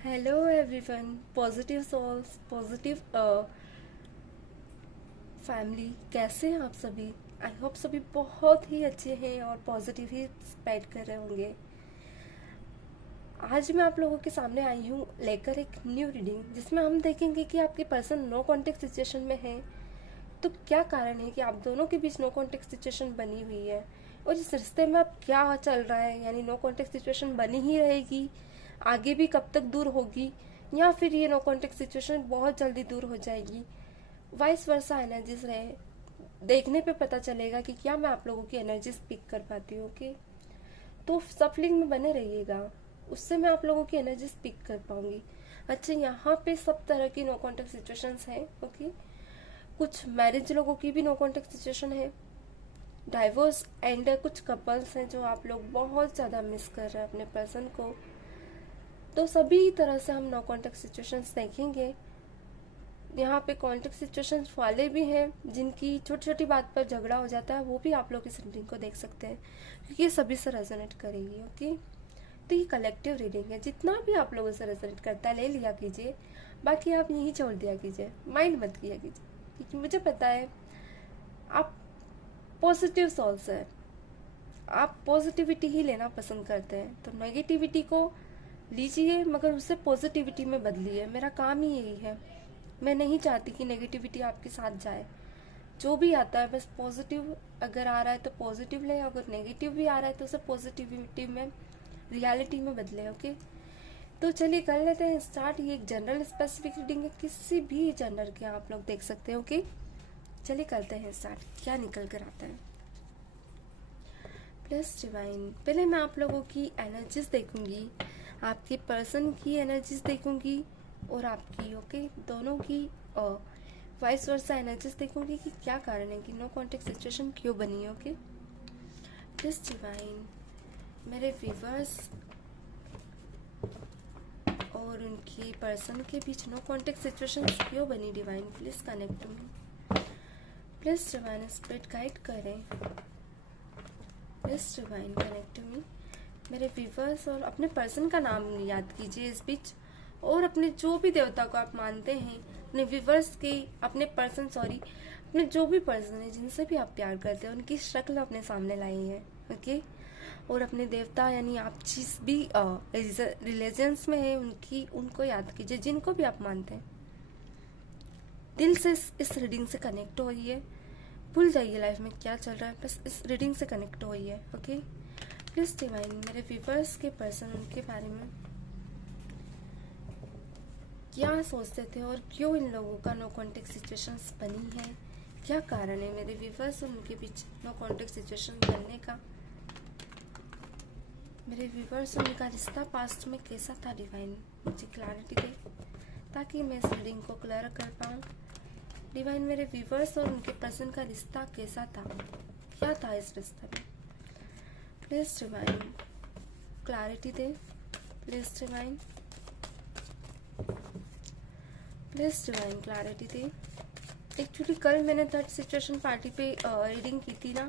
Hello everyone, positive souls, positive family, कैसे हैं आप सभी। आई होप सभी बहुत ही अच्छे हैं और पॉजिटिव ही स्प्रेड कर रहे होंगे। आज मैं आप लोगों के सामने आई हूँ लेकर एक न्यू रीडिंग, जिसमें हम देखेंगे कि आपके पर्सन नो कॉन्टेक्ट सिचुएशन में है तो क्या कारण है कि आप दोनों के बीच नो कॉन्टेक्ट सिचुएशन बनी हुई है, और इस रिश्ते में अब क्या चल रहा है। यानी नो कॉन्टेक्ट सिचुएशन बनी ही रहेगी, आगे भी कब तक दूर होगी, या फिर ये नो कॉन्टेक्ट सिचुएशन बहुत जल्दी दूर हो जाएगी। वाइस वर्सा एनर्जीज रहे, देखने पे पता चलेगा कि क्या मैं आप लोगों की एनर्जीज पिक कर पाती हूँ। ओके, तो सफलिंग में बने रहिएगा, उससे मैं आप लोगों की एनर्जीज पिक कर पाऊंगी। अच्छा, यहाँ पे सब तरह की नो कॉन्टेक्ट सिचुएशंस हैं। ओके, कुछ मैरिज लोगों की भी नो कॉन्टेक्ट सिचुएशन है, डाइवोर्स एंड कुछ कपल्स हैं जो आप लोग बहुत ज़्यादा मिस कर रहे हैं अपने पर्सन को। तो सभी तरह से हम नो कॉन्टेक्ट सिचुएशंस देखेंगे। यहाँ पे कॉन्टेक्ट सिचुएशंस वाले भी हैं जिनकी छोटी छोटी बात पर झगड़ा हो जाता है, वो भी आप लोग इस रीडिंग को देख सकते हैं क्योंकि ये सभी से रेजोनेट करेगी। ओके, तो ये कलेक्टिव रीडिंग है, जितना भी आप लोगों से रेजोनेट करता है ले लिया कीजिए, बाकी आप यहीं छोड़ दिया कीजिए, माइंड मत किया कीजिए, क्योंकि मुझे पता है आप पॉजिटिव सोल्स है, आप पॉजिटिविटी ही लेना पसंद करते हैं। तो नेगेटिविटी को लीजिए मगर उसे पॉजिटिविटी में बदलिए, मेरा काम ही यही है। मैं नहीं चाहती कि नेगेटिविटी आपके साथ जाए। जो भी आता है बस पॉजिटिव अगर आ रहा है तो पॉजिटिव ले, अगर नेगेटिव भी आ रहा है तो उसे पॉजिटिविटी में, रियलिटी में बदले। ओके, तो चलिए कर लेते हैं स्टार्ट। ये एक जनरल स्पेसिफिक रीडिंग है, किसी भी जनरल के आप लोग देख सकते हैं। ओके, चलिए करते हैं स्टार्ट, क्या निकल कर आता है। प्लस डिवाइन, पहले मैं आप लोगों की एनर्जीज देखूंगी, आपके पर्सन की एनर्जीज देखूंगी और आपकी। ओके, दोनों की वाइस वर्सा एनर्जीज देखूंगी कि क्या कारण है कि नो कॉन्टेक्ट सिचुएशन क्यों बनी है। ओके, प्लस डिवाइन, मेरे व्यूवर्स और उनकी पर्सन के बीच नो कॉन्टेक्ट सिचुएशन क्यों बनी। Divine please connect me, please divine spirit guide करें, प्लीज डिवाइन कनेक्ट मी। मेरे व्यूवर्स और अपने पर्सन का नाम याद कीजिए इस बीच, और अपने जो भी देवता को आप मानते हैं, अपने व्यूवर्स के, अपने पर्सन सॉरी अपने जो भी पर्सन है जिनसे भी आप प्यार करते हैं उनकी शक्ल अपने सामने लाई है। ओके, और अपने देवता यानी आप जिस भी रिलीजन्स में है उनकी, उनको याद कीजिए, जिनको भी आप मानते हैं। दिल से इस रीडिंग से कनेक्ट होइए, भूल जाइए लाइफ में क्या चल रहा है, बस इस रीडिंग से कनेक्ट होइए। ओके, प्लीज डिवाइन, मेरे व्यूवर्स के पर्सन, उनके बारे में क्या सोचते थे और क्यों इन लोगों का नो कॉन्टेक्ट सिचुएशंस बनी है, क्या कारण है मेरे व्यूवर्स और उनके बीच नो कॉन्टेक्ट सिचुएशन बनने का। मेरे व्यूवर्स और उनका रिश्ता पास्ट में कैसा था। डिवाइन मुझे क्लैरिटी दे ताकि मैं इस रीडिंग को क्लियर कर पाऊँ। डिवाइन, मेरे व्यूवर्स और उनके पर्सन का रिश्ता कैसा था, क्या था इस रिश्ते में। Please divine clarity they, please divine, please divine clarity they. Actually कल मैंने थर्ड सिचुएशन पार्टी पे रीडिंग की थी ना,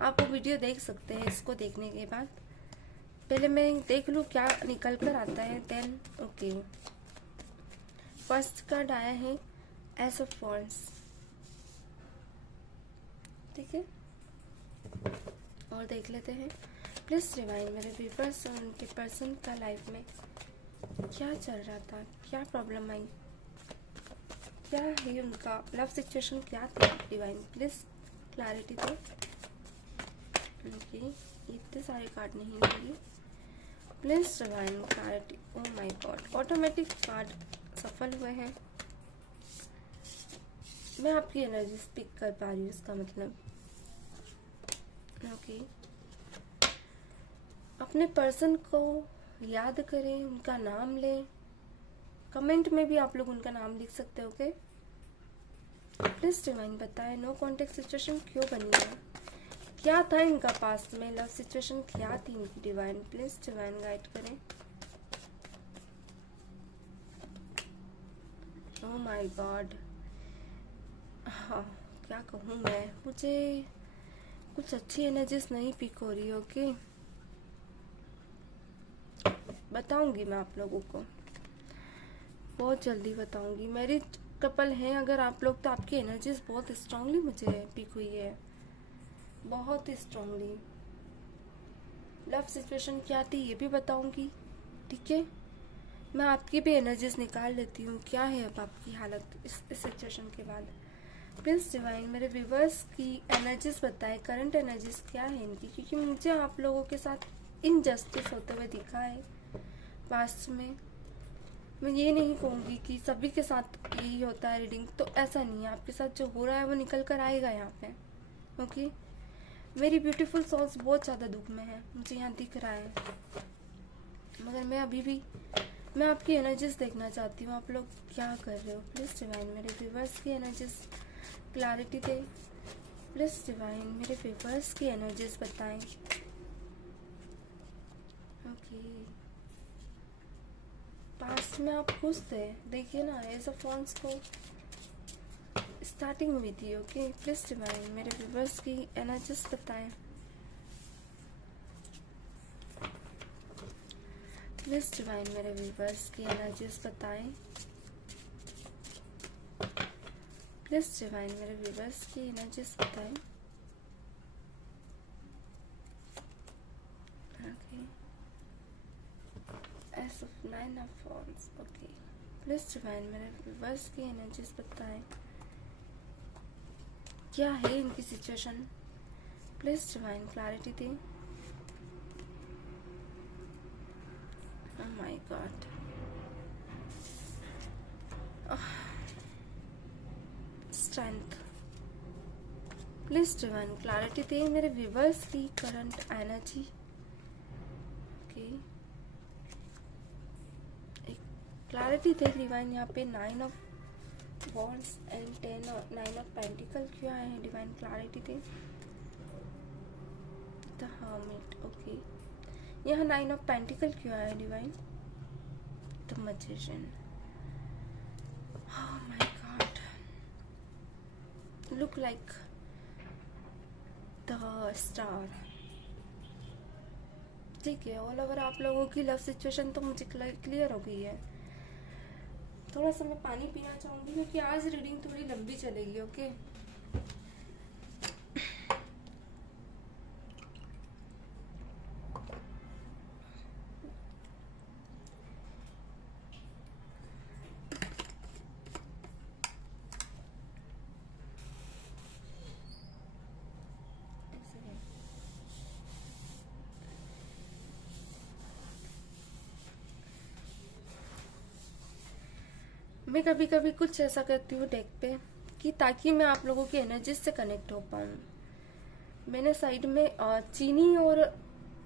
आप वो वीडियो देख सकते हैं इसको देखने के बाद। पहले मैं देख लूँ क्या निकल कर आता है, देन ओके। फर्स्ट कार्ड आया है एस ऑफ वॉन्ड्स, ठीक है, और देख लेते हैं। प्लीज डिवाइन, मेरे व्यूवर्स और उनके पर्सन का लाइफ में क्या चल रहा था, क्या प्रॉब्लम आई, क्या है उनका लव सिचुएशन, क्या था। डिवाइन प्लीज क्लैरिटी दो। ओके, इतने सारे कार्ड नहीं लगी। Please divine clarity. Oh my God, automatic card सफल हुए हैं। मैं आपकी एनर्जी स्पीक कर पा रही हूँ, इसका मतलब ओके। अपने पर्सन को याद करें, उनका नाम लें, कमेंट में भी आप लोग उनका नाम लिख सकते हो। ओके, प्लीज डिवाइन बताएं नो कॉन्टेक्ट सिचुएशन क्यों बनी है, क्या था इनका पास्ट में, लव सिचुएशन क्या थी इनकी। डिवाइन प्लीज डिवाइन गाइड करें। ओह माय गॉड, हाँ क्या कहूँ मैं, मुझे कुछ अच्छी एनर्जीज नहीं पिक हो रही। ओके, बताऊंगी मैं आप लोगों को। बहुत जल्दी बताऊंगी। मैरिज कपल हैं अगर आप लोग, तो आपकी एनर्जीज बहुत स्ट्रांगली मुझे पिक हुई है, बहुत स्ट्रांगली। लव सिचुएशन क्या थी ये भी बताऊंगी, ठीक है। मैं आपकी भी एनर्जीज निकाल लेती हूँ, क्या है अब आपकी हालत इस सिचुएशन के बाद। प्रिंस डिवाइन मेरे व्यूवर्स की एनर्जीज बताएं, करंट एनर्जीज क्या है इनकी, क्योंकि मुझे आप लोगों के साथ इनजस्टिस होते हुए दिखा है पास्ट में। मैं ये नहीं कहूँगी कि सभी के साथ यही होता है रीडिंग, तो ऐसा नहीं है, आपके साथ जो हो रहा है वो निकल कर आएगा यहाँ पे, ओके। मेरी ब्यूटीफुल सोल्स बहुत ज़्यादा दुख में है, मुझे यहाँ दिख रहा है, मगर मैं अभी भी मैं आपकी एनर्जीज देखना चाहती हूँ, आप लोग क्या कर रहे हो। प्लीज़ डिवाइन मेरे व्यूवर्स की energies clarity they. Please divine मेरे व्यूवर्स की एनर्जीज बताएं, ओके। पास्ट में आप खुश थे, देखिए ना, एज ऑफ वॉन्ड्स को स्टार्टिंग हुई थी, ओके। प्लीज़ डिवाइन मेरे व्यूवर्स की एनर्जीज बताएं। प्लीज़ डिवाइन मेरे व्यूवर्स की एनर्जीज बताएं। प्लीज़ डिवाइन मेरे व्यूवर्स की एनर्जीज बताएं, okay. S of 9 of wands, okay. Please divine मेरे व्यूवर्स की एनर्जीज बताएं, क्या है इनकी सिचुएशन। प्लीज़ डिवाइन क्लैरिटी दें। Oh my God. Strength. Please divine clarity दें मेरे व्यूवर्स की करंट एनर्जी, ओके। एक क्लैरिटी दे डिवाइन, यहाँ पे 9 ऑफ वॉन्ड्स एंड 10 और 9 ऑफ पेंटिकल क्यों आए हैं, divine clarity they. The hermit, okay. यहाँ 9 ऑफ पेंटिकल क्यों आया है divine. The magician, oh my God, look like the star, ठीक है। ऑल ओवर आप लोगों की लव सिचुएशन तो मुझे क्लियर हो गई है। थोड़ा सा मैं पानी पीना चाहूँगी क्योंकि आज रीडिंग थोड़ी लंबी चलेगी, ओके। मैं कभी कभी कुछ ऐसा करती हूँ डेक पे कि ताकि मैं आप लोगों की एनर्जी से कनेक्ट हो पाऊँ। मैंने साइड में चीनी और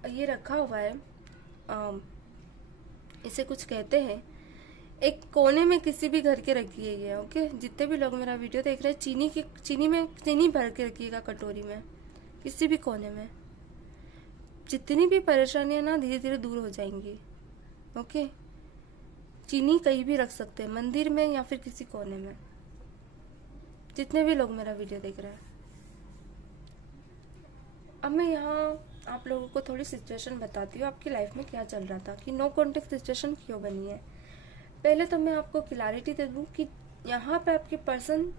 ये रखा हुआ है, इसे कुछ कहते हैं, एक कोने में किसी भी घर के रखिए ये, ओके। जितने भी लोग मेरा वीडियो देख रहे हैं, चीनी भर के रखिएगा कटोरी में, किसी भी कोने में। जितनी भी परेशानियां ना धीरे धीरे दूर हो जाएंगी, ओके। चीनी कहीं भी रख सकते हैं, मंदिर में या फिर किसी कोने में, जितने भी लोग मेरा वीडियो देख रहे हैं। अब मैं यहाँ आप लोगों को थोड़ी सिचुएशन बताती हूँ, आपकी लाइफ में क्या चल रहा था कि नो कॉन्टेक्ट सिचुएशन क्यों बनी है। पहले तो मैं आपको क्लैरिटी दे दूँ कि यहाँ पे आपके पर्सन,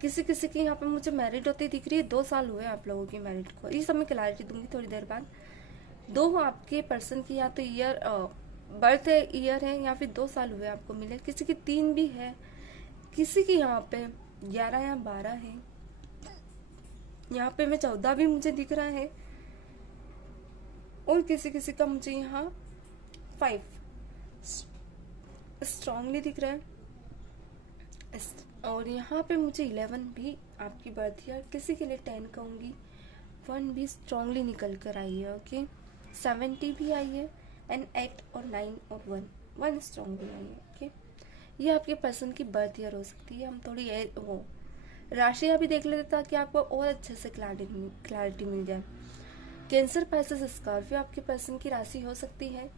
किसी किसी की यहाँ पे मुझे मैरिड होती दिख रही है, 2 साल हुए आप लोगों की मैरिड को, ये सब मैं क्लैरिटी दूंगी थोड़ी देर बाद। 2 आपके पर्सन की या तो ईयर बर्थ ईयर है या फिर 2 साल हुए आपको मिले, किसी की 3 भी है, किसी की यहाँ पे 11 या 12 है, यहाँ पे मैं 14 भी मुझे दिख रहा है, और किसी किसी का मुझे यहाँ 5 स्ट्रांगली दिख रहा है, और यहाँ पे मुझे 11 भी आपकी बर्थ ईयर, किसी के लिए 10 कहूँगी, 1 भी स्ट्रांगली निकल कर आई है, ओके। 70 भी आई है, एंड 8 और 9 और 1 स्ट्रांगली आई है, ओके। ये आपके पर्सन की बर्थ ईयर हो सकती है। हम थोड़ी वो राशियाँ भी देख लेते ताकि आपको और अच्छे से क्लैरिटी मिल जाए। कैंसर, पाइसेस, स्कॉर्पियो आपके पर्सन की राशि हो सकती है,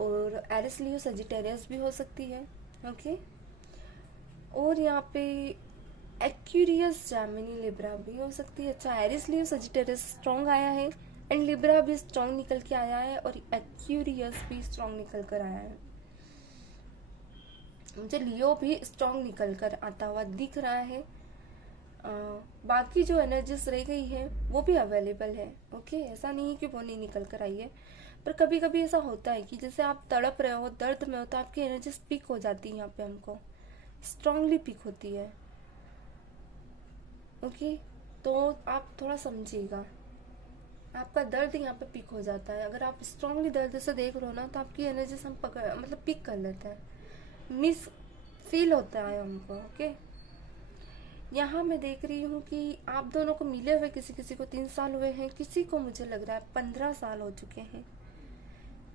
और एरिस, लियो, सजिटेरियस भी हो सकती है, ओके। और यहाँ पे एक्यूरियस, जेमिनी, लिब्रा भी हो सकती है। अच्छा, एरिस, लियो, सजिटेरियस स्ट्रॉन्ग आया है, एंड लिब्रा भी स्ट्रॉन्ग निकल के आया है, और एक्यूरियस भी स्ट्रॉन्ग निकल कर आया है। मुझे लियो भी स्ट्रांग निकल कर आता हुआ दिख रहा है। अ, बाकी जो एनर्जीज रह गई है वो भी अवेलेबल है। ओके, ऐसा नहीं है कि वो नहीं निकल कर आई है, पर कभी कभी ऐसा होता है कि जैसे आप तड़प रहे हो, दर्द में हो, तो आपकी एनर्जीज पिक हो जाती है, यहाँ पे हमको स्ट्रांगली पिक होती है। ओके, तो आप थोड़ा समझिएगा, आपका दर्द यहाँ पे पिक हो जाता है। अगर आप स्ट्रांगली दर्द से देख रहे हो ना, तो आपकी एनर्जीज हम पकड़ मतलब पिक कर लेते हैं, मिस फील होता है हमको। ओके, यहाँ मैं देख रही हूँ कि आप दोनों को मिले हुए किसी किसी को 3 साल हुए हैं, किसी को मुझे लग रहा है 15 साल हो चुके हैं।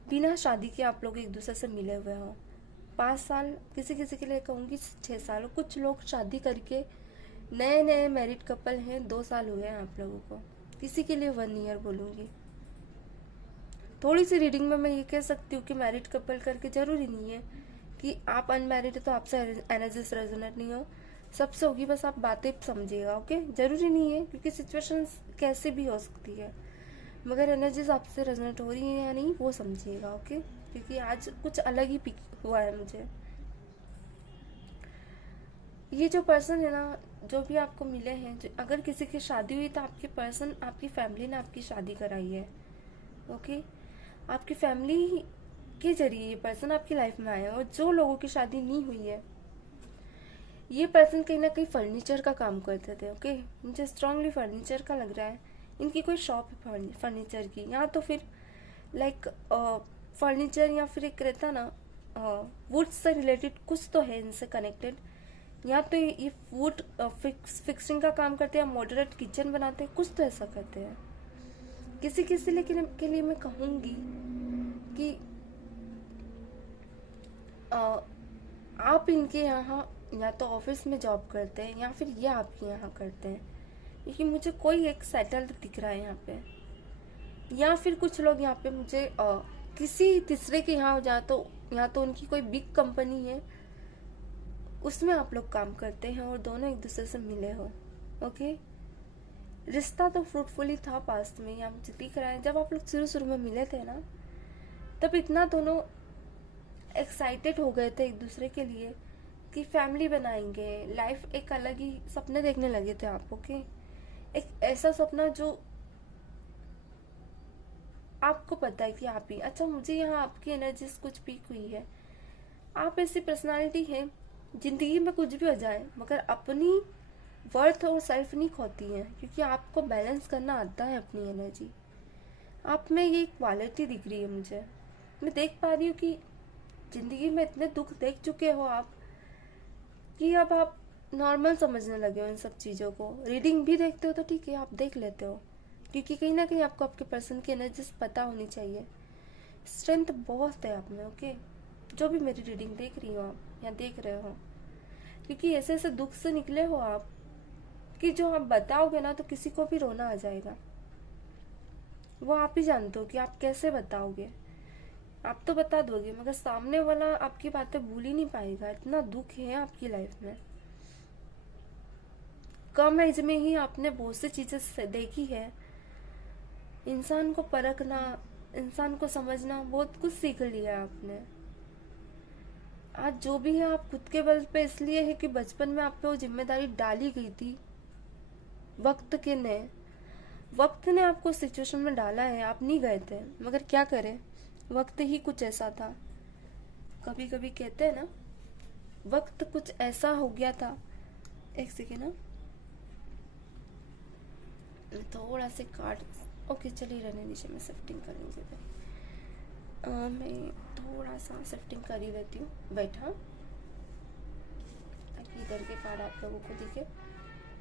बिना शादी के आप लोग एक दूसरे से मिले हुए हो। 5 साल, किसी किसी के लिए कहूँगी 6 साल। कुछ लोग शादी करके नए नए मैरिड कपल हैं, 2 साल हुए हैं आप लोगों को। किसी के लिए 1 ईयर बोलूँगी। थोड़ी सी रीडिंग में मैं ये कह सकती हूँ कि मैरिड कपल करके जरूरी नहीं है कि आप अनमैरिड है तो आपसे एनर्जीज रेजोनेट नहीं हो, सबसे होगी, बस आप बातें समझिएगा। ओके, जरूरी नहीं है, क्योंकि सिचुएशंस कैसे भी हो सकती है, मगर एनर्जीज आपसे रेजोनेट हो रही है या नहीं वो समझिएगा। ओके, क्योंकि आज कुछ अलग ही पिक हुआ है मुझे। ये जो पर्सन है ना, जो भी आपको मिले हैं, जो अगर किसी की शादी हुई तो आपके पर्सन, आपकी फैमिली ने आपकी शादी कराई है। ओके, आपकी फैमिली के जरिए ये पर्सन आपकी लाइफ में आया है। और जो लोगों की शादी नहीं हुई है, ये पर्सन कहीं ना कहीं फर्नीचर का काम करते थे। ओके, मुझे स्ट्रांगली फर्नीचर का लग रहा है। इनकी कोई शॉप है फर्नीचर की, या तो फिर लाइक फर्नीचर, या फिर एक रहता ना वुड से रिलेटेड कुछ तो है इनसे कनेक्टेड। या तो ये वुड फिक्सिंग का काम करते हैं, या मॉडरेट किचन बनाते हैं, कुछ तो ऐसा करते हैं। किसी किसी लेकिन के लिए मैं कहूँगी कि आप इनके यहाँ या तो ऑफिस में जॉब करते हैं, या फिर ये आपके यहाँ करते हैं, क्योंकि मुझे कोई एक सेटल्ड दिख रहा है यहाँ पे। या फिर कुछ लोग यहाँ पे मुझे किसी तीसरे के यहाँ, या तो उनकी कोई बिग कंपनी है, उसमें आप लोग काम करते हैं और दोनों एक दूसरे से मिले हो। ओके, रिश्ता तो फ्रूटफुली था पास्ट में, यहाँ मुझे दिख रहा है। जब आप लोग शुरू शुरू में मिले थे ना, तब इतना दोनों एक्साइटेड हो गए थे एक दूसरे के लिए कि फैमिली बनाएंगे, लाइफ एक अलग ही सपने देखने लगे थे आप। ओके, एक ऐसा सपना जो आपको पता है कि आप ही, अच्छा मुझे यहाँ आपकी एनर्जी कुछ पीक हुई है। आप ऐसी पर्सनालिटी है, जिंदगी में कुछ भी हो जाए मगर अपनी वर्थ और सेल्फ नहीं खोती है, क्योंकि आपको बैलेंस करना आता है अपनी एनर्जी। आप में ये क्वालिटी दिख रही है मुझे। मैं देख पा रही हूँ कि जिंदगी में इतने दुख देख चुके हो आप कि अब आप नॉर्मल समझने लगे हो इन सब चीज़ों को। रीडिंग भी देखते हो तो ठीक है, आप देख लेते हो, क्योंकि कहीं ना कहीं आपको आपके पर्सन की एनर्जी पता होनी चाहिए। स्ट्रेंथ बहुत है आप में। ओके, जो भी मेरी रीडिंग देख रही हो आप या देख रहे हो, क्योंकि ऐसे ऐसे दुख से निकले हो आप कि जो आप बताओगे ना तो किसी को भी रोना आ जाएगा। वो आप ही जानते हो कि आप कैसे बताओगे। आप तो बता दोगे मगर सामने वाला आपकी बातें भूल ही नहीं पाएगा। इतना दुख है आपकी लाइफ में। कम एज में ही आपने बहुत सी चीजें देखी है। इंसान को परखना, इंसान को समझना, बहुत कुछ सीख लिया आपने। आज जो भी है आप खुद के बल पे इसलिए है कि बचपन में आप पे वो जिम्मेदारी डाली गई थी वक्त ने आपको सिचुएशन में डाला है, आप नहीं गए थे, मगर क्या करें, वक्त ही कुछ ऐसा था। कभी कभी कहते हैं ना, वक्त कुछ ऐसा हो गया था। एक सेकेंड ना, थोड़ा से कार्ड ओके चलिए रहने दीजिए, मैं शिफ्टिंग कर लीजिए। मैं थोड़ा सा शिफ्टिंग कर ही देती हूँ, बैठा, ताकि इधर के कार्ड आप लोगों को दिखे,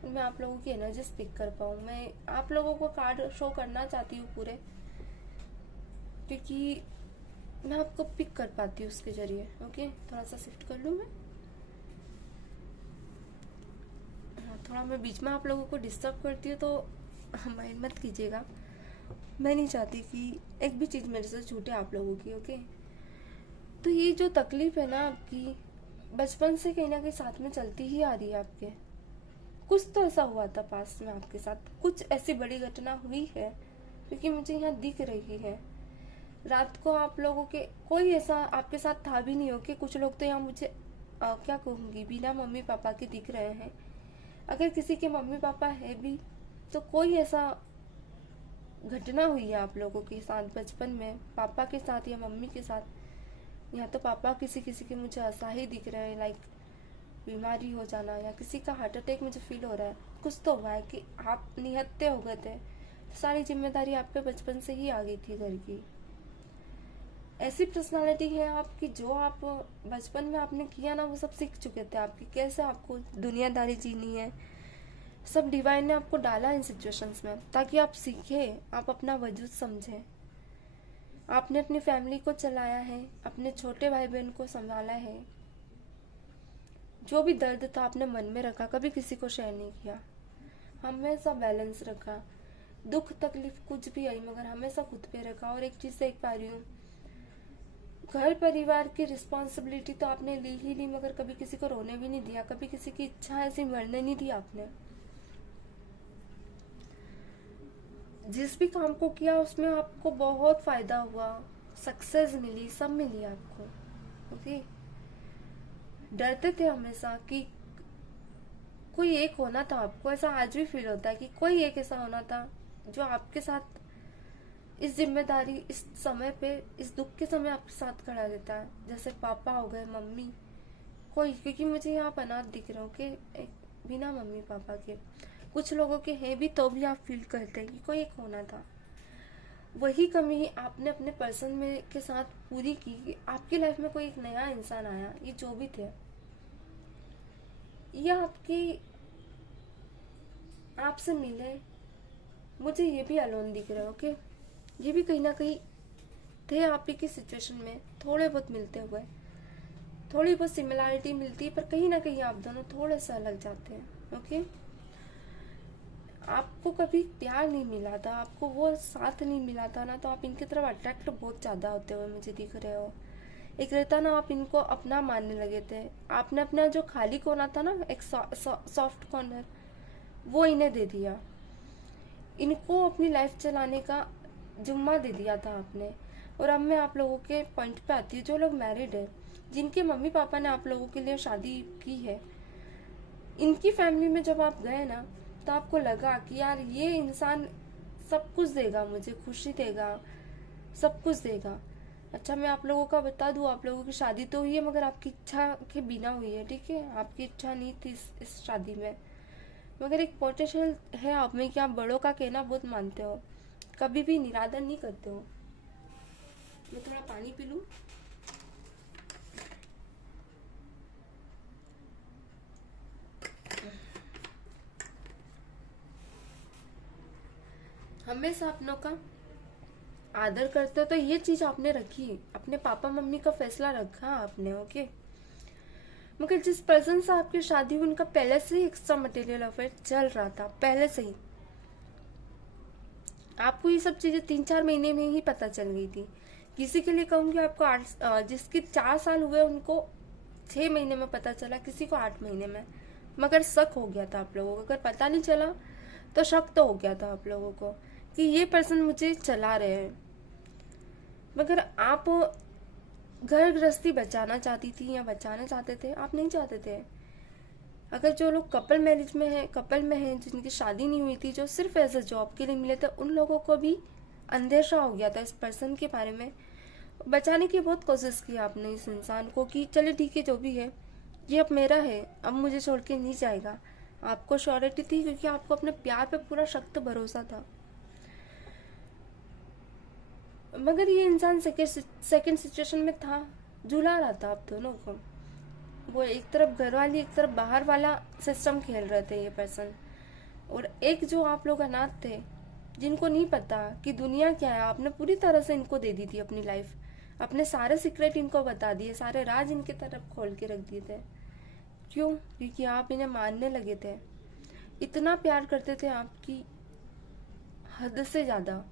मैं आप लोगों की एनर्जी पिक कर पाऊँ। मैं आप लोगों को कार्ड शो करना चाहती हूँ पूरे, क्योंकि मैं आपको पिक कर पाती हूँ उसके जरिए। ओके, थोड़ा सा शिफ्ट कर लूँ मैं। हाँ, थोड़ा मैं बीच में आप लोगों को डिस्टर्ब करती हूँ तो माइंड मत कीजिएगा। मैं नहीं चाहती कि एक भी चीज़ मेरे से छूटे आप लोगों की। ओके, तो ये जो तकलीफ है ना आपकी, बचपन से कहीं ना कहीं साथ में चलती ही आ रही है आपके। कुछ तो ऐसा हुआ था पास में आपके साथ, कुछ ऐसी बड़ी घटना हुई है, क्योंकि मुझे यहाँ दिख रही है। रात को आप लोगों के कोई ऐसा आपके साथ था भी नहीं हो कि कुछ लोग तो यहाँ मुझे क्या कहूँगी, बिना मम्मी पापा के दिख रहे हैं। अगर किसी के मम्मी पापा है भी तो कोई ऐसा घटना हुई है आप लोगों के साथ बचपन में, पापा के साथ या मम्मी के साथ। या तो पापा किसी किसी के मुझे असहाय दिख रहे हैं, लाइक बीमारी हो जाना, या किसी का हार्ट अटैक मुझे फील हो रहा है। कुछ तो हुआ है कि आप निहत्थे हो गए थे, सारी जिम्मेदारी आप पे बचपन से ही आ गई थी घर की। ऐसी पर्सनालिटी है आपकी जो आप बचपन में आपने किया ना, वो सब सीख चुके थे आपकी, कैसे आपको दुनियादारी जीनी है। सब डिवाइन ने आपको डाला इन सिचुएशंस में ताकि आप सीखें, आप अपना वजूद समझें। आपने अपनी फैमिली को चलाया है, अपने छोटे भाई बहन को संभाला है। जो भी दर्द था आपने मन में रखा, कभी किसी को शेयर नहीं किया, हमेशा बैलेंस रखा। दुख तकलीफ कुछ भी आई मगर हमेशा खुद पे रखा। और एक चीज देख पा रही हूँ, घर परिवार की रिस्पॉन्सिबिलिटी तो आपने ली ही ली, मगर कभी किसी को रोने भी नहीं दिया, कभी किसी की इच्छा ऐसी मरने नहीं दी आपने। जिस भी काम को किया उसमें आपको बहुत फायदा हुआ, सक्सेस मिली, सब मिली आपको। ओके, डरते थे हमेशा कि कोई एक होना था आपको, ऐसा आज भी फील होता है कि कोई एक ऐसा होना था जो आपके साथ इस जिम्मेदारी, इस समय पे, इस दुख के समय आपके साथ खड़ा रहता है। जैसे पापा हो गए, मम्मी, कोई, क्योंकि मुझे यहाँ पर अनाथ दिख रहे हो कि बिना मम्मी पापा के। कुछ लोगों के हैं भी तो भी आप फील करते हैं कि कोई एक होना था। वही कमी आपने अपने पर्सन में के साथ पूरी की कि आपकी लाइफ में कोई एक नया इंसान आया। ये जो भी थे, ये आपसे मिले। मुझे ये भी अलोन दिख रहे हो कि ये भी कहीं ना कहीं थे आप ही की सिचुएशन में, थोड़े बहुत मिलते हुए, थोड़ी बहुत सिमिलैरिटी मिलती है, पर कहीं ना कहीं आप दोनों थोड़े से अलग जाते हैं। ओके, आपको कभी प्यार नहीं मिला था, आपको वो साथ नहीं मिला था ना, तो आप इनकी तरफ अट्रैक्ट बहुत ज्यादा होते हुए मुझे दिख रहे हो। एक रहता ना, आप इनको अपना मानने लगे थे। आपने अपना जो खाली कोना था ना, एक सॉफ्ट कॉर्नर, वो इन्हें दे दिया। इनको अपनी लाइफ चलाने का जुम्मा दे दिया था आपने। और अब मैं आप लोगों के पॉइंट पे आती हूँ, जो लोग मैरिड है, जिनके मम्मी पापा ने आप लोगों के लिए शादी की है, इनकी फैमिली में जब आप गए ना, तो आपको लगा कि यार ये इंसान सब कुछ देगा, मुझे खुशी देगा, सब कुछ देगा। अच्छा, मैं आप लोगों का बता दूं, आप लोगों की शादी तो हुई है मगर आपकी इच्छा के बिना हुई है। ठीक है, आपकी इच्छा नहीं थी इस शादी में, मगर एक पोटेंशियल है आप में कि आप बड़ों का कहना बहुत मानते हो, कभी भी निरादर नहीं करते हो। मैं थोड़ा पानी पी लूं। हमेशा अपनों का आदर करते हो, तो ये चीज आपने रखी, अपने पापा मम्मी का फैसला रखा आपने। ओके, मगर जिस पर्सन से आपकी शादी हुई, उनका पहले से ही एक्स्ट्रा मटेरियल अफेयर चल रहा था, पहले से ही। आपको ये सब चीजें 3-4 महीने में ही पता चल गई थी। किसी के लिए कहूंगी आपको 8, जिसके 4 साल हुए उनको 6 महीने में पता चला, किसी को 8 महीने में। मगर शक हो गया था आप लोगों को, अगर पता नहीं चला तो शक तो हो गया था आप लोगों को कि ये पर्सन मुझे चला रहे हैं। मगर आप घर गृहस्थी बचाना चाहती थी या बचाना चाहते थे, आप नहीं चाहते थे। अगर जो लोग कपल में हैं, जिनकी शादी नहीं हुई थी, जो सिर्फ एज अ जॉब के लिए मिले थे, उन लोगों को भी अंदेशा हो गया था इस पर्सन के बारे में। बचाने की बहुत कोशिश की आपने इस इंसान को कि चले ठीक है, जो भी है ये अब मेरा है, अब मुझे छोड़ के नहीं जाएगा। आपको श्योरिटी थी क्योंकि आपको अपने प्यार पे पूरा सख्त भरोसा था। मगर ये इंसान सेकंड सिचुएशन में था, झूला रहा था आप दोनों को। वो एक तरफ घर वाली, एक तरफ बाहर वाला सिस्टम खेल रहे थे ये पर्सन। और एक जो आप लोग अनाथ थे, जिनको नहीं पता कि दुनिया क्या है, आपने पूरी तरह से इनको दे दी थी अपनी लाइफ, अपने सारे सीक्रेट इनको बता दिए, सारे राज इनके तरफ खोल के रख दिए थे। क्यों? क्योंकि आप इन्हें मानने लगे थे, इतना प्यार करते थे आपकी, हद से ज्यादा।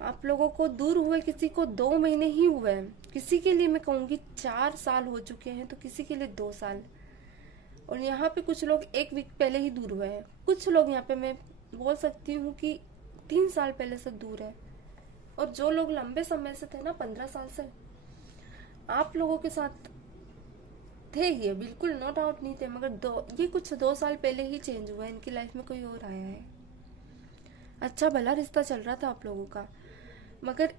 आप लोगों को दूर हुए किसी को 2 महीने ही हुए हैं, किसी के लिए मैं कहूंगी 4 साल हो चुके हैं, तो किसी के लिए 2 साल। और यहाँ पे कुछ लोग 1 वीक पहले ही दूर हुए हैं, कुछ लोग यहाँ पे मैं बोल सकती हूँ कि 3 साल पहले से दूर है। और जो लोग लंबे समय से थे ना, 15 साल से, आप लोगों के साथ थे ही, बिल्कुल नो डाउट नहीं थे, मगर ये कुछ 2 साल पहले ही चेंज हुआ है, इनकी लाइफ में कोई और आया है। अच्छा भला रिश्ता चल रहा था आप लोगों का, मगर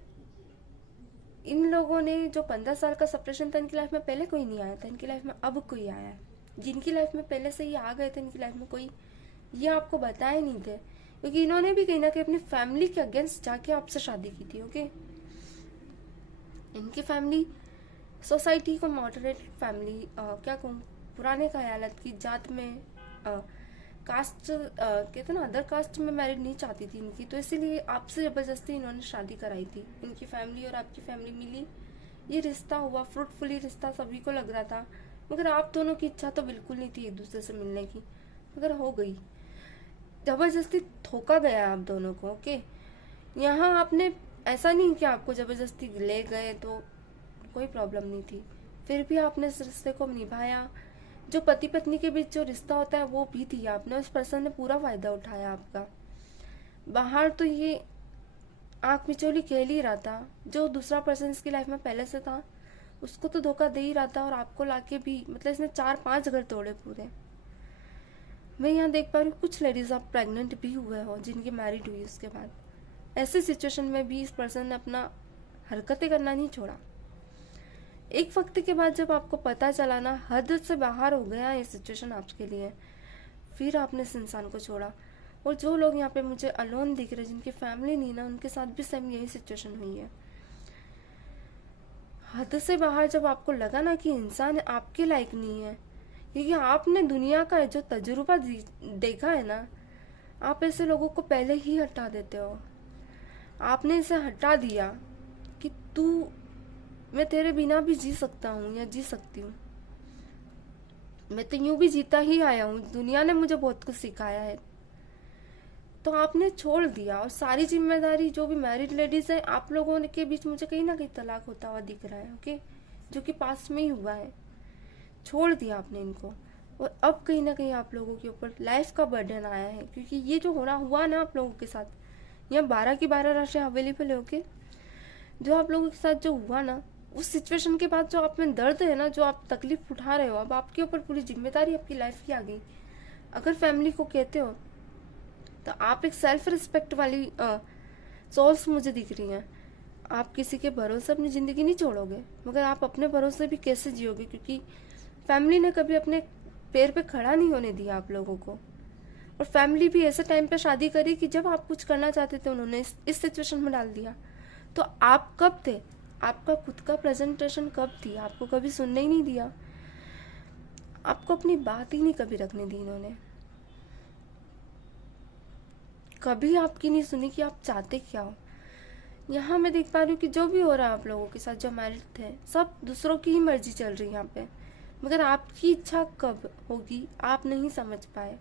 इन लोगों ने जो 15 साल का सेपरेशन था, इनकी लाइफ में पहले कोई नहीं आया था, इनकी लाइफ में अब कोई आया है। जिनकी लाइफ में पहले से ही आ गए थे, इनकी लाइफ में कोई ये आपको बताए नहीं थे, क्योंकि इन्होंने भी कहीं ना कहीं अपनी फैमिली के अगेंस्ट जाके आपसे शादी की थी। ओके, इनकी फैमिली सोसाइटी को मॉडरेट फैमिली, क्या कहूँ, पुराने ख्यालात की जात में, कास्ट, कहते ना अदर कास्ट में मैरिड नहीं चाहती थी इनकी, तो इसीलिए आपसे ज़बरदस्ती इन्होंने शादी कराई थी। इनकी फैमिली और आपकी फैमिली मिली, ये रिश्ता हुआ, फ्रूटफुली रिश्ता सभी को लग रहा था, मगर आप दोनों की इच्छा तो बिल्कुल नहीं थी एक दूसरे से मिलने की, मगर हो गई, ज़बरदस्ती थोका गया आप दोनों को। ओके, यहाँ आपने ऐसा नहीं कि आपको ज़बरदस्ती ले गए तो कोई प्रॉब्लम नहीं थी, फिर भी आपने इस रिश्ते को निभाया। जो पति पत्नी के बीच जो रिश्ता होता है वो भी थी, आपने उस पर्सन ने पूरा फायदा उठाया आपका। बाहर तो ये आंख मिचोली खेल ही रहा था, जो दूसरा पर्सन इसकी लाइफ में पहले से था उसको तो धोखा दे ही रहा था, और आपको लाके भी, मतलब इसने 4-5 घर तोड़े पूरे। मैं यहाँ देख पा रही हूँ कुछ लेडीज आप प्रेग्नेंट भी हुए हो जिनकी मैरिड हुई उसके बाद, ऐसे सिचुएशन में भी इस पर्सन ने अपना हरकतें करना नहीं छोड़ा। एक वक्त के बाद जब आपको पता चला ना हद से बाहर हो गया ये सिचुएशन आपके लिए, फिर आपने इस इंसान को छोड़ा। और जो लोग यहाँ पे मुझे अलोन दिख रहे, जिनकी फैमिली नहीं ना, उनके साथ भी सेम यही सिचुएशन हुई है। हद से बाहर जब आपको लगा ना कि इंसान आपके लायक नहीं है, क्योंकि आपने दुनिया का जो तजुर्बा देखा है ना, आप ऐसे लोगों को पहले ही हटा देते हो। आपने इसे हटा दिया कि तू, मैं तेरे बिना भी जी सकता हूँ या जी सकती हूँ, मैं तो यूं भी जीता ही आया हूँ, दुनिया ने मुझे बहुत कुछ सिखाया है, तो आपने छोड़ दिया। और सारी जिम्मेदारी, जो भी मैरिड लेडीज है आप लोगों के बीच मुझे कहीं ना कहीं तलाक होता हुआ दिख रहा है। ओके, जो कि पास में ही हुआ है, छोड़ दिया आपने इनको, और अब कहीं ना कहीं आप लोगों के ऊपर लाइफ का बर्डन आया है, क्योंकि ये जो होना हुआ ना आप लोगों के साथ, यहाँ 12 की 12 राशियाँ अवेलेबल है। ओके, जो आप लोगों के साथ जो हुआ ना, उस सिचुएशन के बाद जो आप में दर्द है ना, जो आप तकलीफ उठा रहे हो, अब आपके ऊपर पूरी जिम्मेदारी आपकी लाइफ की आ गई। अगर फैमिली को कहते हो तो आप एक सेल्फ रिस्पेक्ट वाली सोल्स मुझे दिख रही हैं। आप किसी के भरोसे अपनी ज़िंदगी नहीं छोड़ोगे, मगर आप अपने भरोसे भी कैसे जियोगे, क्योंकि फैमिली ने कभी अपने पैर पे खड़ा नहीं होने दिया आप लोगों को। और फैमिली भी ऐसे टाइम पे शादी करी कि जब आप कुछ करना चाहते थे उन्होंने इस सिचुएशन में डाल दिया। तो आप कब थे, आपका खुद का प्रेजेंटेशन कब थी, आपको कभी सुनने ही नहीं दिया, आपको अपनी बात ही नहीं कभी रखने दी इन्होंने, कभी आपकी नहीं सुनी कि आप चाहते क्या हो। यहाँ मैं देख पा रही हूँ कि जो भी हो रहा है आप लोगों के साथ, जो मैरिड थे, सब दूसरों की ही मर्जी चल रही है यहाँ पे, मगर आपकी इच्छा कब होगी आप नहीं समझ पाए।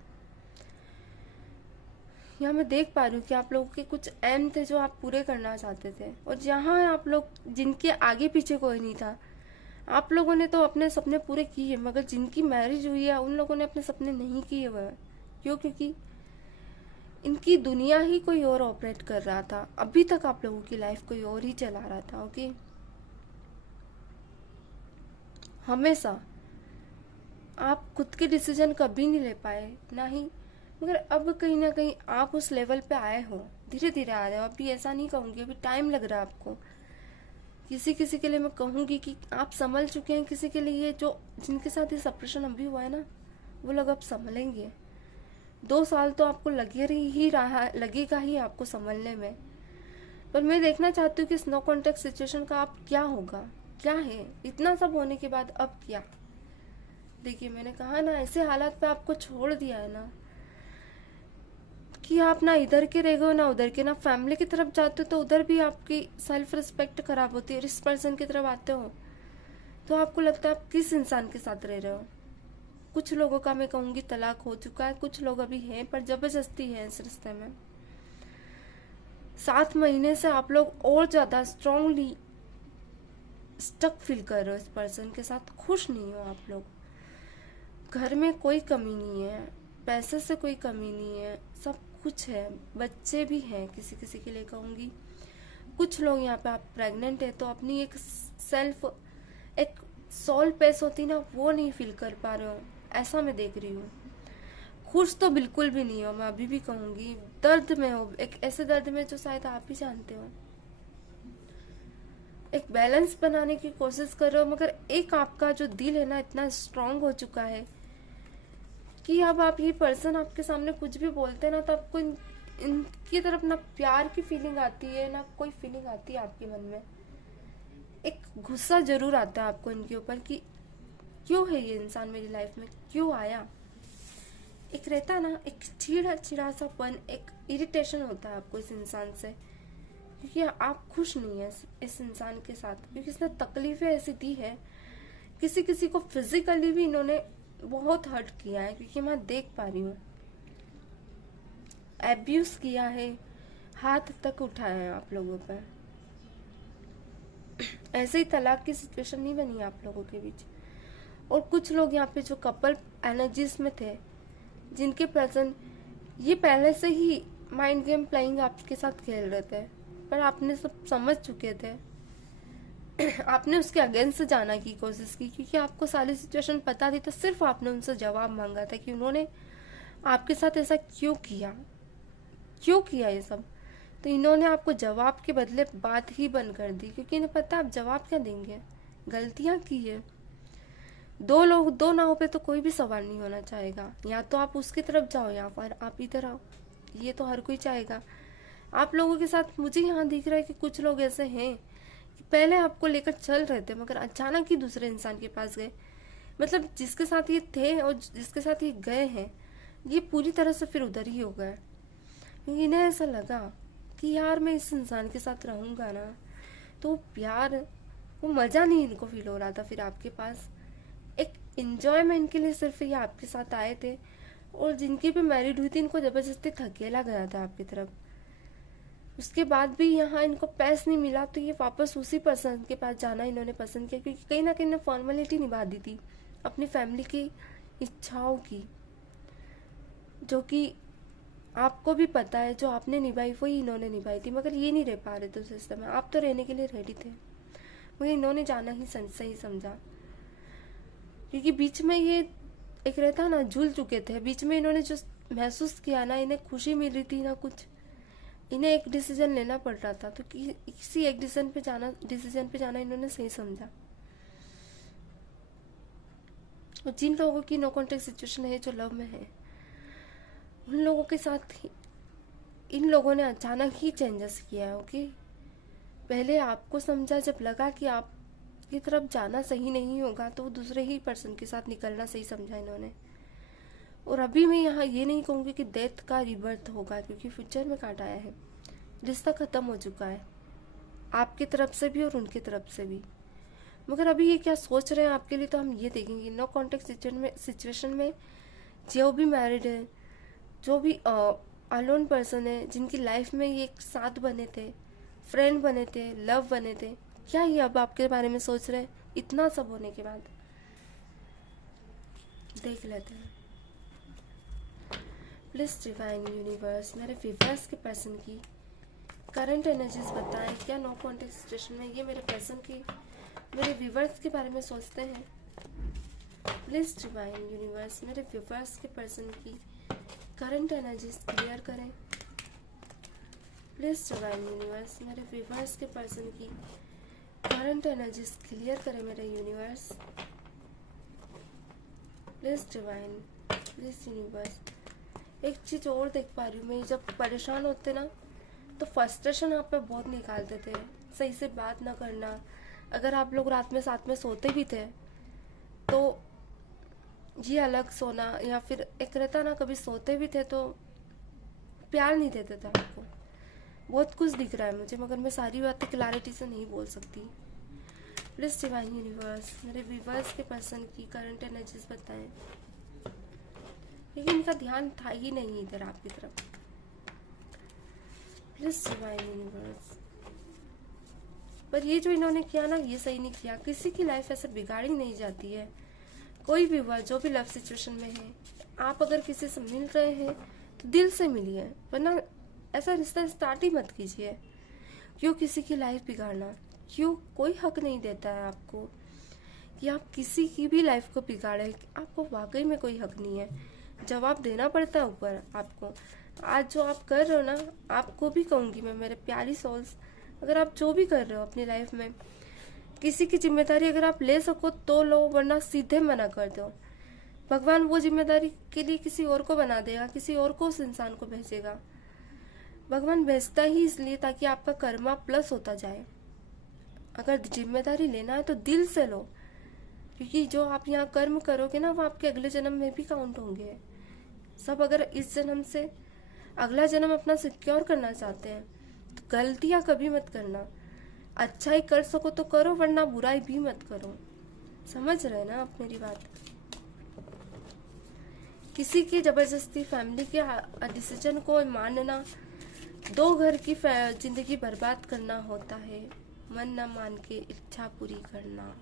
यहाँ मैं देख पा रही हूँ कि आप लोगों के कुछ एम थे जो आप पूरे करना चाहते थे, और जहाँ आप लोग, जिनके आगे पीछे कोई नहीं था, आप लोगों ने तो अपने सपने पूरे किए, मगर जिनकी मैरिज हुई है उन लोगों ने अपने सपने नहीं किए हुए। क्यों? क्योंकि इनकी दुनिया ही कोई और ऑपरेट कर रहा था, अभी तक आप लोगों की लाइफ कोई और ही चला रहा था। ओके, हमेशा आप खुद के डिसीजन कभी नहीं ले पाए, ना ही, मगर अब कहीं ना कहीं आप उस लेवल पे आए हो, धीरे धीरे आ रहे हो। अभी ऐसा नहीं कहूँगी अभी टाइम लग रहा है आपको, किसी किसी के लिए मैं कहूँगी कि आप संभल चुके हैं, किसी के लिए जो, जिनके साथ ये सेपरेशन अभी हुआ है ना, वो लोग अब संभलेंगे। 2 साल तो आपको लगेगा ही आपको संभलने में, पर मैं देखना चाहती हूँ कि इस नो कॉन्टेक्ट सिचुएशन का अब क्या होगा, क्या है, इतना सब होने के बाद अब क्या। देखिए मैंने कहा ना, ऐसे हालात पे आपको छोड़ दिया है ना कि आप ना इधर के रह गए ना उधर के, ना फैमिली की तरफ जाते हो तो उधर भी आपकी सेल्फ रिस्पेक्ट खराब होती है, और इस पर्सन की तरफ आते हो तो आपको लगता है आप किस इंसान के साथ रह रहे हो। कुछ लोगों का मैं कहूँगी तलाक हो चुका है, कुछ लोग अभी हैं पर जबरदस्ती है इस रिश्ते में। 7 महीने से आप लोग और ज़्यादा स्ट्रांगली स्टक फील कर रहे हो इस पर्सन के साथ, खुश नहीं हो आप लोग। घर में कोई कमी नहीं है, पैसे से कोई कमी नहीं है, सब कुछ है, बच्चे भी हैं किसी किसी के लिए कहूँगी। कुछ लोग यहाँ पे आप प्रेग्नेंट है तो अपनी एक सोल पेस होती ना, वो नहीं फील कर पा रहे हो, ऐसा मैं देख रही हूँ। खुश तो बिल्कुल भी नहीं हो, मैं अभी भी कहूँगी, दर्द में हो, एक ऐसे दर्द में जो शायद आप ही जानते हो। एक बैलेंस बनाने की कोशिश कर रहे हो, मगर एक आपका जो दिल है ना इतना स्ट्रांग हो चुका है कि अब आप ये पर्सन आपके सामने कुछ भी बोलते हैं ना, तो आपको इनकी तरफ ना प्यार की फीलिंग आती है ना कोई फीलिंग आती है आपके मन में। एक गुस्सा जरूर आता है आपको इनके ऊपर कि क्यों है ये इंसान मेरी लाइफ में, क्यों आया। एक रहता है ना, एक चिड़ा चिड़ा सापन, एक इरिटेशन होता है आपको इस इंसान से, क्योंकि आप खुश नहीं है इस इंसान के साथ, क्योंकि इसने तकलीफें ऐसी दी है। किसी किसी को फिजिकली भी इन्होंने बहुत हर्ट किया है, क्योंकि मैं देख पा रही हूँ, एब्यूज किया है, हाथ तक उठाया है आप लोगों पर। ऐसे ही तलाक की सिचुएशन नहीं बनी आप लोगों के बीच। और कुछ लोग यहाँ पे जो कपल एनर्जीज में थे, जिनके पर्सन ये पहले से ही माइंड गेम प्लेइंग आपके साथ खेल रहे थे, पर आपने सब समझ चुके थे। आपने उसके अगेंस्ट से जाना की कोशिश की, क्योंकि आपको सारी सिचुएशन पता थी, तो सिर्फ आपने उनसे जवाब मांगा था कि उन्होंने आपके साथ ऐसा क्यों किया ये सब। तो इन्होंने आपको जवाब के बदले बात ही बंद कर दी, क्योंकि इन्हें पता आप जवाब क्या देंगे, गलतियां की है। दो लोग दो नाव पे तो कोई भी सवार नहीं होना चाहेगा, या तो आप उसकी तरफ जाओ या फिर आप इधर आओ, ये तो हर कोई चाहेगा। आप लोगों के साथ मुझे यहाँ दिख रहा है कि कुछ लोग ऐसे हैं कि पहले आपको लेकर चल रहे थे, मगर अचानक ही दूसरे इंसान के पास गए। मतलब जिसके साथ ये थे और जिसके साथ ये गए हैं, ये पूरी तरह से फिर उधर ही हो गए, क्योंकि इन्हें ऐसा लगा कि यार मैं इस इंसान के साथ रहूँगा ना तो प्यार, वो मज़ा नहीं इनको फील हो रहा था। फिर आपके पास एक इंजॉयमेंट के लिए सिर्फ ये आपके साथ आए थे, और जिनकी भी मैरिड हुई थी इनको ज़बरदस्ती धकेला गया था आपकी तरफ। उसके बाद भी यहाँ इनको पैस नहीं मिला, तो ये वापस उसी पर्सन के पास जाना इन्होंने पसंद किया, क्योंकि कहीं ना कहीं ने फॉर्मेलिटी निभा दी थी अपनी फैमिली की इच्छाओं की, जो कि आपको भी पता है, जो आपने निभाई वही इन्होंने निभाई थी। मगर ये नहीं रह पा रहे थे उस रिश्ते में, आप तो रहने के लिए रेडी थे, मगर इन्होंने जाना ही सही समझा, क्योंकि बीच में ये एक रहता ना झूल चुके थे। बीच में इन्होंने जो महसूस किया ना, इन्हें खुशी मिल रही थी ना कुछ, इन्हें एक डिसीजन लेना पड़ रहा था, तो किसी एक डिसीजन पे जाना इन्होंने सही समझा। और जिन लोगों की नो कॉन्टेक्ट सिचुएशन है, जो लव में है, उन लोगों के साथ इन लोगों ने अचानक ही चेंजेस किया है। ओके, पहले आपको समझा, जब लगा कि आप की तरफ जाना सही नहीं होगा, तो दूसरे ही पर्सन के साथ निकलना सही समझा इन्होंने। और अभी मैं यहाँ ये नहीं कहूँगी कि डेथ का रिबर्थ होगा, क्योंकि फ्यूचर में काट आया है, रिश्ता खत्म हो चुका है आपकी तरफ से भी और उनकी तरफ से भी। मगर अभी ये क्या सोच रहे हैं आपके लिए, तो हम ये देखेंगे। नो कॉन्टेक्ट सिचुएशन में जो भी मैरिड है, जो भी अलोन पर्सन है, जिनकी लाइफ में ये एक साथ बने थे, फ्रेंड बने थे, लव बने थे, क्या ये अब आपके बारे में सोच रहे हैं इतना सब होने के बाद? देख लेते हैं। प्लीज डिवाइन यूनिवर्स, मेरे व्यूअर्स के पर्सन की करंट एनर्जीज बताएं, क्या नो कॉन्टेक्ट सिचुएशन में ये मेरे पर्सन की मेरे व्यूअर्स के बारे में सोचते हैं। प्लीज डिवाइन यूनिवर्स, मेरे व्यूअर्स के पर्सन की करंट एनर्जीज क्लियर करें। प्लीज डिवाइन यूनिवर्स, मेरे व्यूअर्स के पर्सन की करंट एनर्जीज क्लियर करें मेरे universe. Please divine, please universe. एक चीज़ और देख पा रही हूँ मैं, जब परेशान होते ना तो फ्रस्ट्रेशन आप पे बहुत निकालते थे, सही से बात ना करना। अगर आप लोग रात में साथ में सोते भी थे तो ये अलग सोना, या फिर एक रहता ना कभी सोते भी थे तो प्यार नहीं देते थे आपको। बहुत कुछ दिख रहा है मुझे, मगर मैं सारी बातें क्लैरिटी से नहीं बोल सकती। प्लीज डिवाइन यूनिवर्स, मेरे व्यूअर्स के पर्सन की करंट एनर्जीज बताएं, लेकिन इनका ध्यान था ही नहीं इधर आपकी तरफ। प्लीज डिवाइन यूनिवर्स, पर ये जो इन्होंने किया ना, ये सही नहीं किया। किसी की लाइफ ऐसे बिगाड़ी नहीं जाती है। कोई भी हुआ, जो भी लव सिचुएशन में है, आप अगर किसी से मिल रहे हैं तो दिल से मिलिए, वरना ऐसा रिश्ता स्टार्ट ही मत कीजिए। क्यों किसी की लाइफ बिगाड़ना? क्यों? कोई हक नहीं देता है आपको कि आप किसी की भी लाइफ को बिगाड़े, आपको वाकई में कोई हक नहीं है। जवाब देना पड़ता है ऊपर आपको। आज जो आप कर रहे हो ना, आपको भी कहूँगी मैं मेरे प्यारी सोल्स, अगर आप जो भी कर रहे हो अपनी लाइफ में, किसी की जिम्मेदारी अगर आप ले सको तो लो, वरना सीधे मना कर दो। भगवान वो जिम्मेदारी के लिए किसी और को बना देगा, किसी और को उस इंसान को भेजेगा। भगवान भेजता ही इसलिए ताकि आपका कर्मा प्लस होता जाए। अगर जिम्मेदारी लेना है तो दिल से लो, क्योंकि जो आप यहाँ कर्म करोगे ना, वो आपके अगले जन्म में भी काउंट होंगे सब। अगर इस जन्म से अगला जन्म अपना सिक्योर करना चाहते हैं तो गलतियां कभी मत करना। अच्छाई कर सको तो करो, वरना बुराई भी मत करो। समझ रहे ना आप मेरी बात? किसी की जबरदस्ती फैमिली के डिसीजन को मानना, दो घर की जिंदगी बर्बाद करना होता है। मन न मान के इच्छा पूरी करना।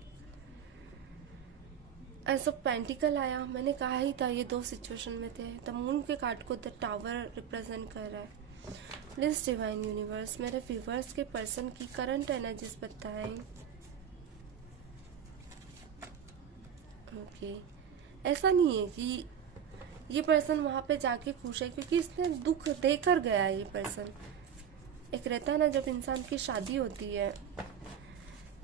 ऐसा पेंटिकल आया, मैंने कहा ही था ये दो सिचुएशन में थे। द मून के कार्ड को द टावर रिप्रेजेंट कर रहा है। प्लीज डिवाइन यूनिवर्स मेरे व्यूवर्स के पर्सन की करंट एनर्जीज बताएं। ओके, ऐसा नहीं है कि ये पर्सन वहां पे जाके खुश है, क्योंकि इसने दुख देकर गया है। ये पर्सन एक रहता है ना, जब इंसान की शादी होती है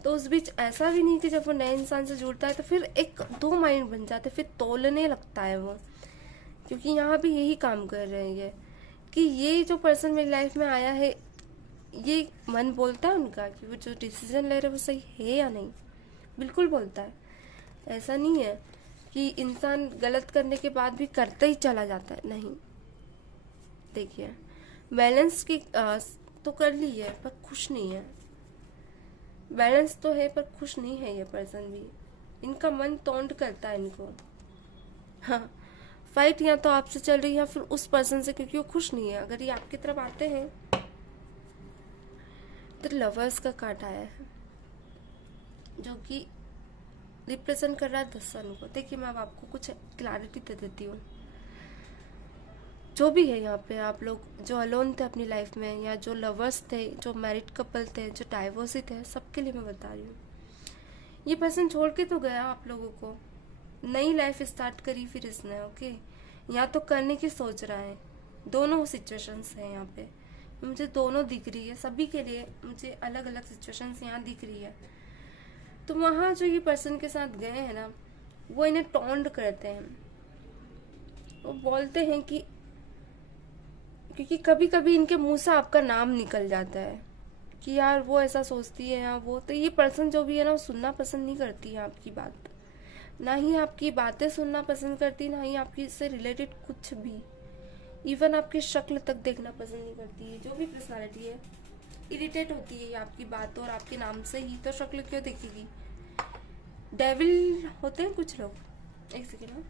तो उस बीच ऐसा भी नहीं कि जब वो नए इंसान से जुड़ता है तो फिर एक दो माइंड बन जाते, फिर तोलने लगता है वो। क्योंकि यहाँ भी यही काम कर रहे हैं कि ये जो पर्सन मेरी लाइफ में आया है, ये मन बोलता है उनका कि वो जो डिसीजन ले रहे हैं वो सही है या नहीं, बिल्कुल बोलता है। ऐसा नहीं है कि इंसान गलत करने के बाद भी करते ही चला जाता है, नहीं। देखिए, बैलेंस की तो कर ली है पर खुश नहीं है। बैलेंस तो है पर खुश नहीं है ये पर्सन भी। इनका मन तोंड करता है इनको। हाँ, फाइट या तो आपसे चल रही है फिर उस पर्सन से, क्योंकि वो खुश नहीं है। अगर ये आपकी तरफ आते हैं तो लवर्स का कार्ड आया है, जो कि रिप्रेजेंट कर रहा है द सन को। देखिए, मैं अब आपको कुछ क्लैरिटी दे देती हूँ। जो भी है यहाँ पे, आप लोग जो अलोन थे अपनी लाइफ में, या जो लवर्स थे, जो मैरिड कपल थे, जो डाइवोर्सी थे, सबके लिए मैं बता रही हूँ। ये पर्सन छोड़ के तो गया आप लोगों को, नई लाइफ स्टार्ट करी फिर इसने। ओके, या तो करने की सोच रहा है। दोनों सिचुएशंस हैं यहाँ पे, मुझे दोनों दिख रही है। सभी के लिए मुझे अलग अलग सिचुएशंस यहाँ दिख रही है। तो वहाँ जो ये पर्सन के साथ गए हैं ना, वो इन्हें टॉन्ड करते हैं। वो बोलते हैं कि, क्योंकि कभी कभी इनके मुंह से आपका नाम निकल जाता है कि यार वो ऐसा सोचती है या वो। तो ये पर्सन जो भी है ना, वो सुनना पसंद नहीं करती है आपकी बात, ना ही आपकी बातें सुनना पसंद करती, ना ही आपकी इससे रिलेटेड कुछ भी। इवन आपकी शक्ल तक देखना पसंद नहीं करती है। जो भी पर्सनालिटी है, इरिटेट होती है आपकी बातों और आपके नाम से ही, तो शक्ल क्यों देखेगी। डेविल होते हैं कुछ लोग। एक सेकेंड ना,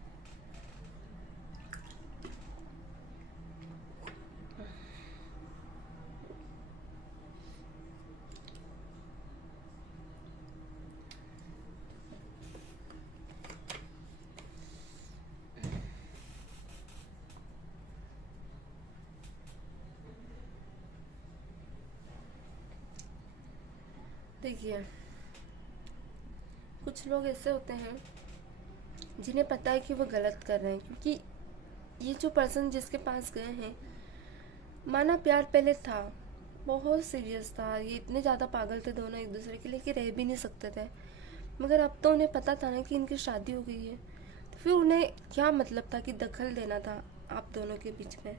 देखिए, कुछ लोग ऐसे होते हैं जिन्हें पता है कि वो गलत कर रहे हैं। क्योंकि ये जो पर्सन जिसके पास गए हैं, माना प्यार पहले था, बहुत सीरियस था, ये इतने ज़्यादा पागल थे दोनों एक दूसरे के लिए कि रह भी नहीं सकते थे। मगर अब तो उन्हें पता था ना कि इनकी शादी हो गई है, तो फिर उन्हें क्या मतलब था कि दखल देना था आप दोनों के बीच में।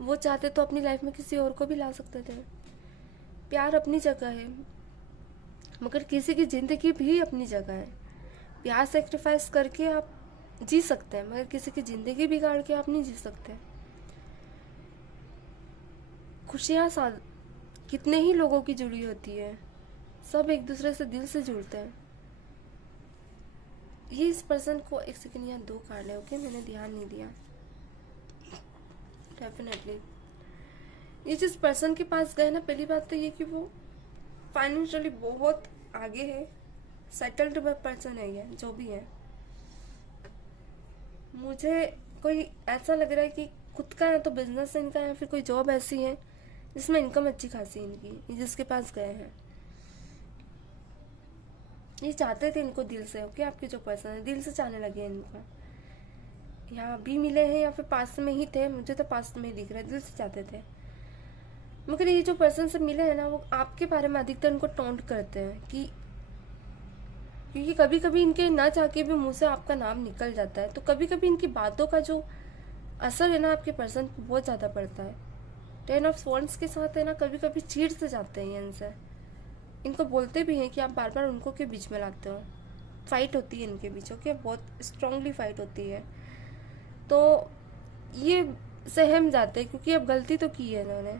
वो चाहते तो अपनी लाइफ में किसी और को भी ला सकते थे। प्यार अपनी जगह है, मगर किसी की जिंदगी भी अपनी जगह है। प्यार सेक्रीफाइस करके आप जी सकते हैं, मगर किसी की जिंदगी बिगाड़ के आप नहीं जी सकते। खुशियाँ कितने ही लोगों की जुड़ी होती है, सब एक दूसरे से दिल से जुड़ते हैं। ये इस पर्सन को, एक सेकंड, यहाँ दो कार्ड है। ओके, मैंने ध्यान नहीं दिया। डेफिनेटली ये जिस पर्सन के पास गए ना, पहली बात तो ये कि वो फाइनेंशियली बहुत आगे है, सेटल्ड पर्सन है ये, जो भी है। मुझे कोई ऐसा लग रहा है कि खुद का या तो बिजनेस है इनका, या फिर कोई जॉब ऐसी है जिसमें इनकम अच्छी खासी है इनकी, जिसके पास गए हैं। ये चाहते थे इनको दिल से, ओके, आपके जो पर्सन है दिल से चाहने लगे इनको, यहाँ अभी मिले हैं या फिर पास में ही थे, मुझे तो पास में ही दिख रहा है, दिल से चाहते थे। मगर ये जो पर्सन से मिले हैं ना, वो आपके बारे में अधिकतर इनको टॉन्ट करते हैं कि, क्योंकि कभी कभी इनके ना चाह के भी मुंह से आपका नाम निकल जाता है, तो कभी कभी इनकी बातों का जो असर है ना आपके पर्सन पर बहुत ज़्यादा पड़ता है। 10 ऑफ स्वॉर्ड्स के साथ है ना, कभी कभी चिढ़ से जाते हैं इनसे, इनको बोलते भी हैं कि आप बार बार उनको के बीच में लाते हो, फाइट होती है इनके बीच, ओके, बहुत स्ट्रांगली फाइट होती है। तो ये सहम जाते हैं क्योंकि अब गलती तो की है इन्होंने,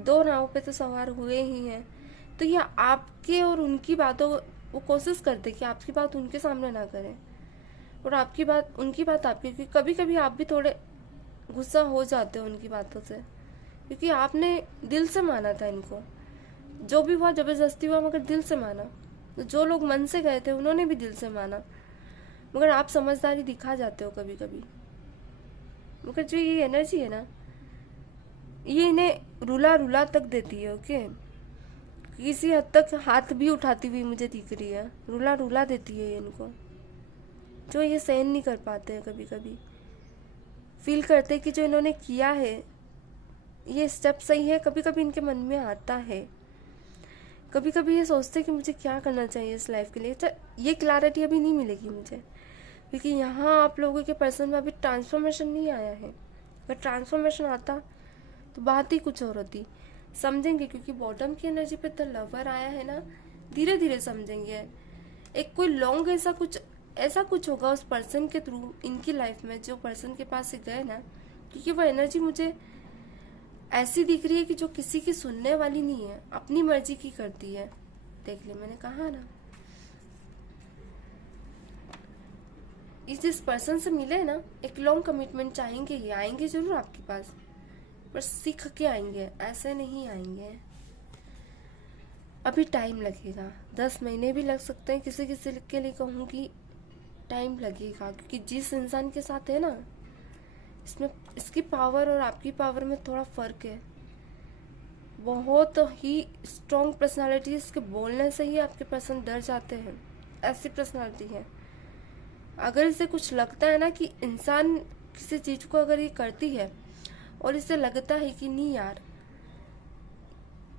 2 नाव पे तो सवार हुए ही हैं, तो ये आपके और उनकी बातों, वो कोशिश करते कि आपकी बात उनके सामने ना करें और आपकी बात उनकी बात आपकी, क्योंकि कभी कभी आप भी थोड़े गुस्सा हो जाते हो उनकी बातों से, क्योंकि आपने दिल से माना था इनको, जो भी हुआ जबरदस्ती हुआ मगर दिल से माना। तो जो लोग मन से गए थे उन्होंने भी दिल से माना, मगर आप समझदारी दिखा जाते हो कभी कभी। मगर जो ये एनर्जी है ना, ये इन्हें रुला रुला तक देती है, ओके, किसी हद तक हाथ भी उठाती हुई मुझे दिख रही है, रुला रुला देती है ये इनको, जो ये सहन नहीं कर पाते हैं। कभी कभी फील करते हैं कि जो इन्होंने किया है ये स्टेप सही है, कभी कभी इनके मन में आता है, कभी कभी ये सोचते हैं कि मुझे क्या करना चाहिए इस लाइफ के लिए। तो ये क्लैरिटी अभी नहीं मिलेगी मुझे, क्योंकि यहाँ आप लोगों के पर्सन में अभी ट्रांसफॉर्मेशन नहीं आया है। अगर ट्रांसफॉर्मेशन आता तो बात ही कुछ और होती, समझेंगे, क्योंकि बॉटम की एनर्जी पे तो लवर आया है ना, धीरे धीरे समझेंगे। एक कोई लॉन्ग ऐसा कुछ होगा उस पर्सन के थ्रू इनकी लाइफ में, जो पर्सन के पास से गए ना, क्योंकि वो एनर्जी मुझे ऐसी दिख रही है कि जो किसी की सुनने वाली नहीं है, अपनी मर्जी की करती है। देख ले, मैंने कहा ना, इस जिस पर्सन से मिले ना, एक लॉन्ग कमिटमेंट चाहेंगे, ये आएंगे जरूर आपके पास, पर सीख के आएंगे, ऐसे नहीं आएंगे। अभी टाइम लगेगा, 10 महीने भी लग सकते हैं, किसी किसी के लिए कहूँगी टाइम लगेगा, क्योंकि जिस इंसान के साथ है ना, इसमें इसकी पावर और आपकी पावर में थोड़ा फर्क है। बहुत ही स्ट्रॉन्ग पर्सनालिटी, इसके बोलने से ही आपके पर्सन डर जाते हैं, ऐसी पर्सनालिटी है। अगर इसे कुछ लगता है ना कि इंसान किसी चीज को अगर ये करती है और इसे लगता है कि नहीं यार,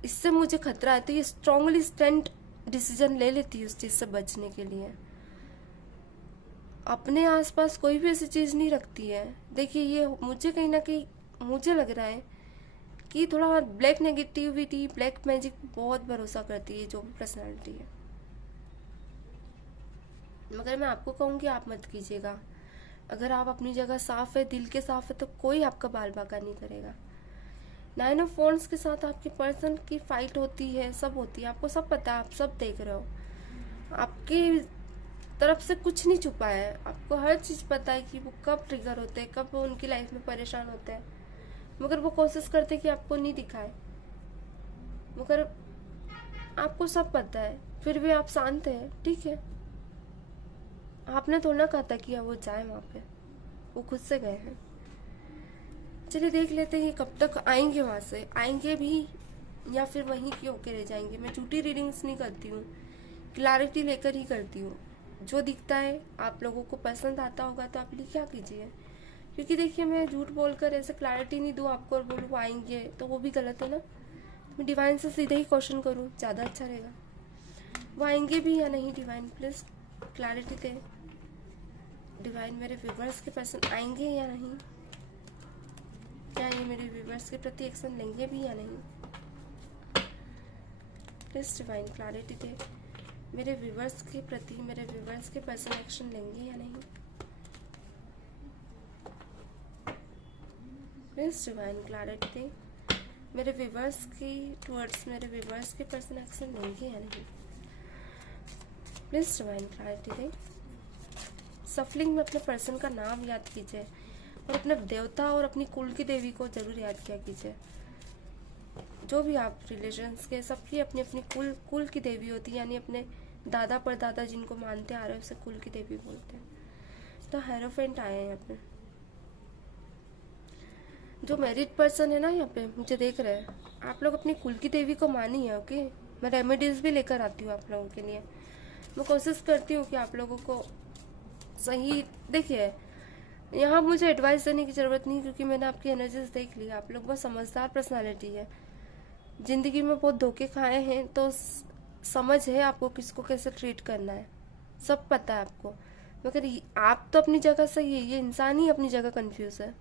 इससे मुझे खतरा है, तो ये स्ट्रांगली स्टैंड डिसीजन ले लेती है उस चीज से बचने के लिए। अपने आसपास कोई भी ऐसी चीज नहीं रखती है। देखिए, ये मुझे कहीं ना कहीं मुझे लग रहा है कि थोड़ा ब्लैक नेगेटिविटी, ब्लैक मैजिक बहुत भरोसा करती है जो भी पर्सनैलिटी है। मगर मैं आपको कहूँगी आप मत कीजिएगा। अगर आप अपनी जगह साफ है, दिल के साफ है, तो कोई आपका बाल बाका नहीं करेगा। 9 ऑफ वॉन्ड्स के साथ आपके पर्सन की फाइट होती है, सब होती है, आपको सब पता है, आप सब देख रहे हो। आपकी तरफ से कुछ नहीं छुपा है, आपको हर चीज पता है कि वो कब ट्रिगर होते हैं, कब वो उनकी लाइफ में परेशान होते हैं, मगर वो कोशिश करते कि आपको नहीं दिखाए। मगर आपको सब पता है, फिर भी आप शांत हैं, ठीक है। आपने थोड़ा ना कहा था कि वो जाए वहां पे, वो खुद से गए हैं। चलिए देख लेते हैं कब तक आएंगे, वहां से आएंगे भी या फिर वहीं के होके रह जाएंगे। मैं झूठी रीडिंग्स नहीं करती हूँ, क्लैरिटी लेकर ही करती हूँ। जो दिखता है आप लोगों को पसंद आता होगा तो आप क्या कीजिए, क्योंकि देखिए मैं झूठ बोलकर ऐसे क्लैरिटी नहीं दूँ आपको और बोलूँ वो आएंगे, तो वो भी गलत है ना। मैं डिवाइन से सीधे ही क्वेश्चन करूँ, ज़्यादा अच्छा रहेगा। वो आएंगे भी या नहीं, divine please clarity they. Divine, मेरे व्यूवर्स के पर्सन आएंगे या नहीं, क्या ये मेरे व्यूवर्स के प्रति एक्शन लेंगे भी या नहीं, प्लीज डिवाइन क्लैरिटी दे। मेरे व्यूवर्स के प्रति मेरे व्यूवर्स के पर्सन एक्शन लेंगे या नहीं, प्लीज डिवाइन क्लैरिटी दे। मेरे व्यूवर्स की टुवर्ड्स मेरे व्यूवर्स के पर्सन एक्शन लेंगे या नहीं, प्लीज डिवाइन क्लैरिटी दे। सफलिंग में अपने पर्सन का नाम याद कीजिए और अपने देवता और अपनी कुल की देवी को जरूर याद किया कीजिए। जो भी आप रिलीजन्स के, सबकी अपनी अपनी कुल की देवी होती है, यानी अपने दादा परदादा जिनको मानते आ रहे हैं उसे कुल की देवी बोलते हैं। तो हेरोफेंट आए हैं यहाँ पे। जो मैरिड पर्सन है ना यहाँ पे मुझे देख रहे हैं, आप लोग अपनी कुल की देवी को मानी है, ओके। मैं रेमेडीज भी लेकर आती हूँ आप लोगों के लिए। मैं कोशिश करती हूँ कि आप लोगों को सही, देखिए यहाँ मुझे एडवाइस देने की ज़रूरत नहीं, क्योंकि मैंने आपकी एनर्जीज देख ली। आप लोग बहुत समझदार पर्सनालिटी है, ज़िंदगी में बहुत धोखे खाए हैं, तो समझ है आपको किसको कैसे ट्रीट करना है, सब पता है आपको। मगर आप तो अपनी जगह सही है, ये इंसान ही अपनी जगह कंफ्यूज है,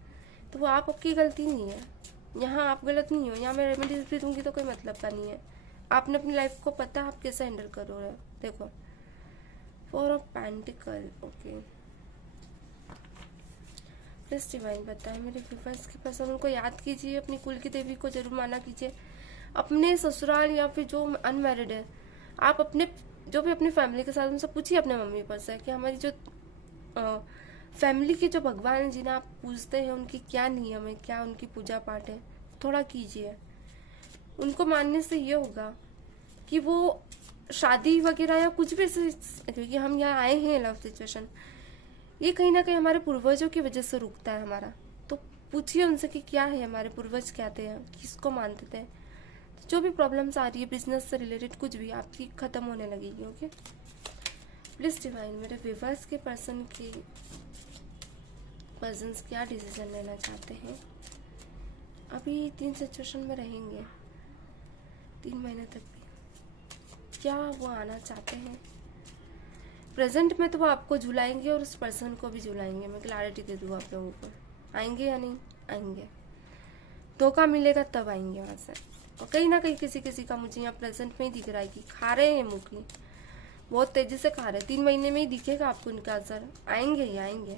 तो वो आपकी गलती नहीं है। यहाँ आप गलत नहीं हो, यहाँ मैं रेमेडीज भी दूंगी तो कोई मतलब का नहीं है। आपने अपनी लाइफ को पता आप कैसे हैंडल करोगे। देखो, 4 of pentacle, okay. Please divine बताएं मेरे व्यूअर्स के पर्सन, उनको याद कीजिए, अपनी कुल की देवी को जरूर माना कीजिए। अपने ससुराल या फिर जो अनमैरिड है, आप अपने जो भी अपनी फैमिली के साथ उनसे पूछिए, अपने मम्मी पापा से, कि हमारी जो फैमिली के जो भगवान हैं जिन्हें आप पूजते हैं, उनकी क्या नियम है, क्या उनकी पूजा पाठ है, थोड़ा कीजिए। उनको मानने से ये होगा कि वो शादी वगैरह या कुछ भी, क्योंकि हम यहाँ आए हैं लव सिचुएशन, ये कहीं ना कहीं हमारे पूर्वजों की वजह से रुकता है हमारा। तो पूछिए उनसे कि क्या है, हमारे पूर्वज क्या थे, किसको मानते थे। तो जो भी प्रॉब्लम्स आ रही है बिजनेस से रिलेटेड, कुछ भी आपकी खत्म होने लगेगी। ओके, प्लीज डिवाइन मेरे व्यूअर्स के पर्सन क्या डिसीजन लेना चाहते हैं। अभी 3 सिचुएशन में रहेंगे 3 महीने तक भी, क्या वो आना चाहते हैं। प्रेजेंट में तो वो आपको झुलाएंगे और उस पर्सन को भी झुलाएंगे। मैं क्लैरिटी दे दूँ आप लोगों को, आएंगे या नहीं आएंगे, धोखा मिलेगा तब आएंगे वहाँ से। और कहीं ना कहीं किसी का मुझे यहाँ प्रेजेंट में ही दिख रहा है कि खा रहे हैं मुखी, बहुत तेजी से खा रहे हैं। 3 महीने में ही दिखेगा आपको इनका असर, आएंगे ही आएंगे।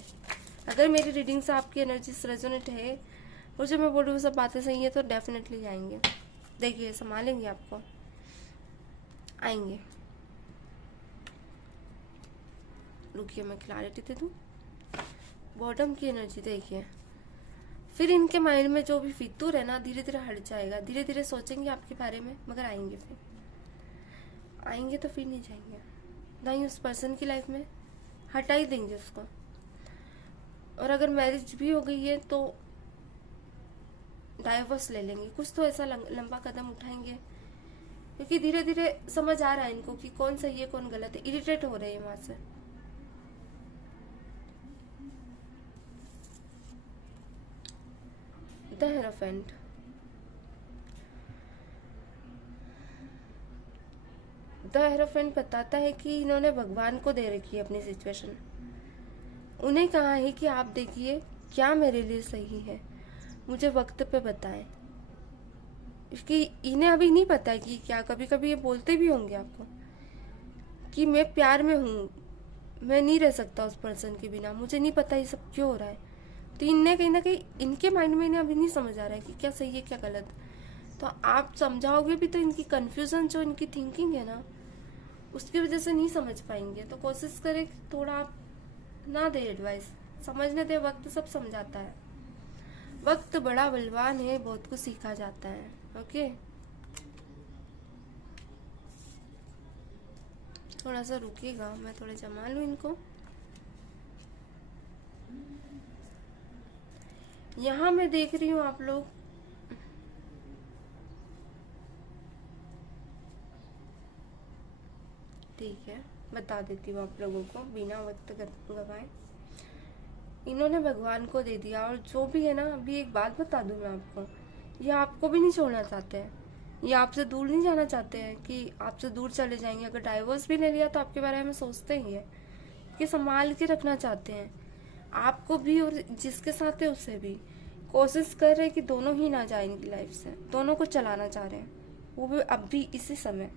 अगर मेरी रीडिंग से आपकी एनर्जी रेजोनेट है और जो मैं बोल रही हूँ सब बातें सही है, तो डेफिनेटली आएंगे। देखिए संभालेंगे आपको, आएंगे। रुकिए मैं क्लैरिटी दे दूँ। बॉटम की एनर्जी देखिए, फिर इनके माइंड में जो भी फितूर है ना, धीरे धीरे हट जाएगा। धीरे धीरे सोचेंगे आपके बारे में, मगर आएंगे। फिर आएंगे तो फिर नहीं जाएंगे, ना ही उस पर्सन की लाइफ में, हटा ही देंगे उसको। और अगर मैरिज भी हो गई है तो डाइवोर्स ले लेंगे, कुछ तो ऐसा लंबा कदम उठाएंगे, क्योंकि धीरे धीरे समझ आ रहा है इनको कि कौन सही है कौन गलत है। इरिटेट हो रहे हैं वहां से। द हेरोफेंट, द हेरोफेंट बताता है कि इन्होंने भगवान को दे रखी है अपनी सिचुएशन। उन्हें कहा है कि आप देखिए क्या मेरे लिए सही है, मुझे वक्त पे बताएं। क्योंकि इन्हें अभी नहीं पता है कि क्या, कभी कभी ये बोलते भी होंगे आपको कि मैं प्यार में हूँ, मैं नहीं रह सकता उस पर्सन के बिना, मुझे नहीं पता ये सब क्यों हो रहा है। तो इन्हें कहीं ना कहीं इनके माइंड में इन्हें अभी नहीं समझ आ रहा है कि क्या सही है क्या गलत। तो आप समझाओगे भी तो इनकी कंफ्यूजन, जो इनकी थिंकिंग है ना, उसकी वजह से नहीं समझ पाएंगे। तो कोशिश करें थोड़ा आप ना दे एडवाइस, समझने दे, वक्त सब समझाता है। वक्त बड़ा बलवान है, बहुत कुछ सीखा जाता है। ओके, थोड़ा सा रुकिएगा, मैं थोड़ा जमा लूं इनको। यहाँ मैं देख रही हूँ आप लोग ठीक है, बता देती हूँ आप लोगों को बिना वक्त गवाए। इन्होंने भगवान को दे दिया, और जो भी है ना, अभी एक बात बता दूं मैं आपको, ये आपको भी नहीं छोड़ना चाहते हैं, ये आपसे दूर नहीं जाना चाहते हैं कि आपसे दूर चले जाएंगे। अगर डाइवोर्स भी ले लिया तो आपके बारे में सोचते ही है कि संभाल के रखना चाहते हैं आपको भी, और जिसके साथ है उससे भी। कोशिश कर रहे हैं कि दोनों ही ना जाए इनकी लाइफ से, दोनों को चलाना चाह रहे हैं, वो भी अब भी इसी समय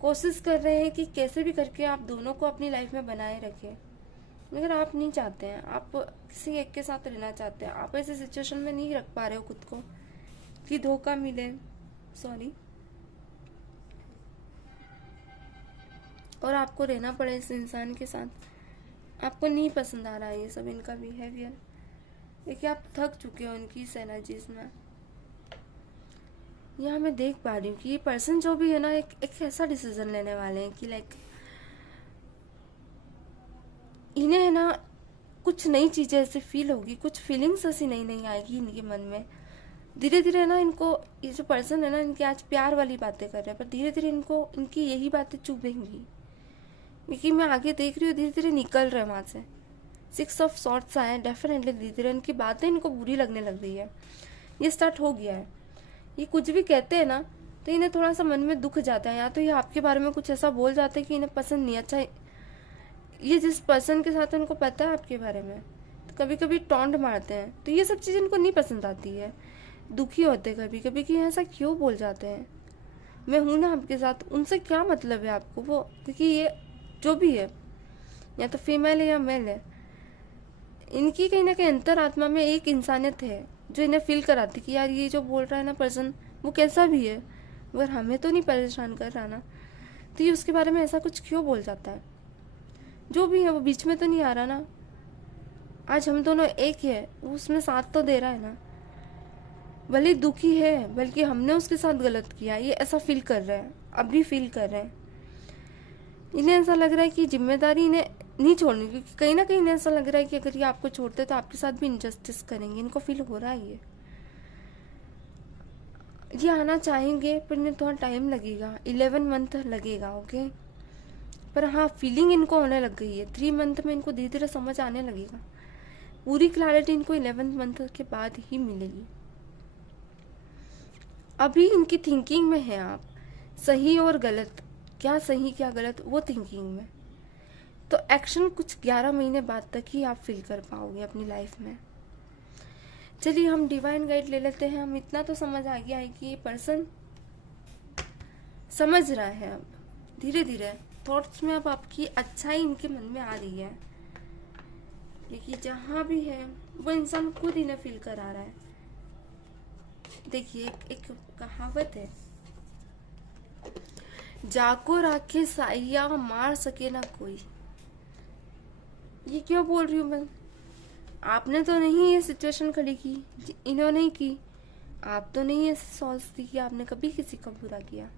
कोशिश कर रहे हैं कि कैसे भी करके आप दोनों को अपनी लाइफ में बनाए रखें। मगर आप नहीं चाहते हैं, आप किसी एक के साथ रहना चाहते हैं। आप ऐसे सिचुएशन में नहीं रख पा रहे हो खुद को कि धोखा मिले, सॉरी, और आपको रहना पड़े इस इंसान के साथ। आपको नहीं पसंद आ रहा है ये सब इनका बिहेवियर, देखिए आप थक चुके हो इनकी इस एनर्जीज में। यहाँ मैं देख पा रही हूँ कि ये पर्सन जो भी है ना, एक ऐसा डिसीजन लेने वाले हैं कि लाइक इन्हें है ना कुछ नई चीजें ऐसे फील होगी, कुछ फीलिंग्स ऐसी नई नई आएगी इनके मन में। धीरे धीरे ना इनको, ये जो पर्सन है ना, इनके आज प्यार वाली बातें कर रहे हैं, पर धीरे धीरे इनको इनकी यही बातें चुभेंगी। क्योंकि मैं आगे देख रही हूँ धीरे धीरे निकल रहे हैं वहाँ से। 6 ऑफ सॉर्ट्स आए हैं, डेफिनेटली धीरे धीरे इनकी बातें इनको बुरी लगने लग रही है। ये स्टार्ट हो गया है। ये कुछ भी कहते हैं ना तो इन्हें थोड़ा सा मन में दुख जाता है, या तो ये आपके बारे में कुछ ऐसा बोल जाते हैं कि इन्हें पसंद नहीं। अच्छा, ये जिस पर्सन के साथ उनको पता है आपके बारे में, तो कभी कभी टॉन्ट मारते हैं, तो ये सब चीज़ इनको नहीं पसंद आती है। दुखी होते हैं कभी कभी कि ऐसा क्यों बोल जाते हैं, मैं हूं ना आपके साथ, उनसे क्या मतलब है आपको वो। क्योंकि ये जो भी है, या तो फीमेल है या मेल है, इनकी कहीं ना कहीं अंतरात्मा में एक इंसानियत है जो इन्हें फील कराती कि यार ये जो बोल रहा है ना पर्सन, वो कैसा भी है मगर हमें तो नहीं परेशान कर रहा ना, तो ये उसके बारे में ऐसा कुछ क्यों बोल जाता है। जो भी है वो बीच में तो नहीं आ रहा ना, आज हम दोनों एक है, वो उसमें साथ तो दे रहा है ना। भले दुखी है, बल्कि हमने उसके साथ गलत किया, ये ऐसा फील कर रहा है, अभी फील कर रहे हैं। इन्हें ऐसा लग रहा है कि जिम्मेदारी इन्हें नहीं छोड़नी, क्योंकि कहीं ना कहीं इन्हें ऐसा लग रहा है कि अगर ये आपको छोड़ते तो आपके साथ भी इनजस्टिस करेंगे। इनको फील हो रहा है ये आना चाहेंगे पर इन्हें थोड़ा टाइम लगेगा, 11 मंथ लगेगा, ओके। पर हाँ, फीलिंग इनको होने लग गई है। 3 मंथ में इनको धीरे धीरे समझ आने लगेगा। पूरी क्लैरिटी इनको 11 मंथ के बाद ही मिलेगी। अभी इनकी थिंकिंग में है आप, सही और गलत, क्या सही क्या गलत, वो थिंकिंग में। तो एक्शन कुछ 11 महीने बाद तक ही आप फील कर पाओगे अपनी लाइफ में। चलिए हम डिवाइन गाइड ले लेते हैं। हम इतना तो समझ आ गया है कि ये पर्सन समझ रहा है अब धीरे धीरे थॉट्स में, अब आपकी अच्छाई इनके मन में आ रही है। क्योंकि जहाँ भी है वो इंसान खुद इन्हें फील करा रहा है। देखिए एक कहावत है, जाको राखे साइया मार सके ना कोई। ये क्यों बोल रही हूँ मैं, आपने तो नहीं ये सिचुएशन खड़ी की, इन्होंने ही की। आप तो नहीं ऐसे सोचती कि आपने कभी किसी का बुरा किया,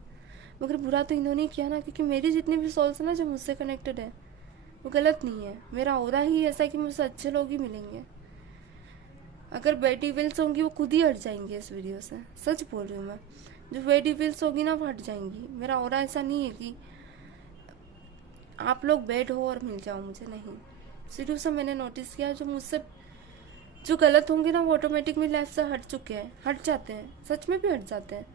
मगर बुरा तो इन्होंने ही किया ना। क्योंकि मेरी जितने भी सोल्स है ना जो मुझसे कनेक्टेड है, वो गलत नहीं है। मेरा ऑरा ही ऐसा है कि मुझसे अच्छे लोग ही मिलेंगे। अगर बैड इविल्स होंगी वो खुद ही हट जाएंगी इस वीडियो से, सच बोल रही हूँ मैं। जो बैड इविल्स होगी ना वो हट जाएंगी। मेरा ऑरा ऐसा नहीं है कि आप लोग बैड हो और मिल जाओ मुझे, नहीं। शुरू से मैंने नोटिस किया जो मुझसे जो गलत होंगे ना वो ऑटोमेटिक मेरी लाइफ से हट चुके हैं, हट जाते हैं, सच में भी हट जाते हैं।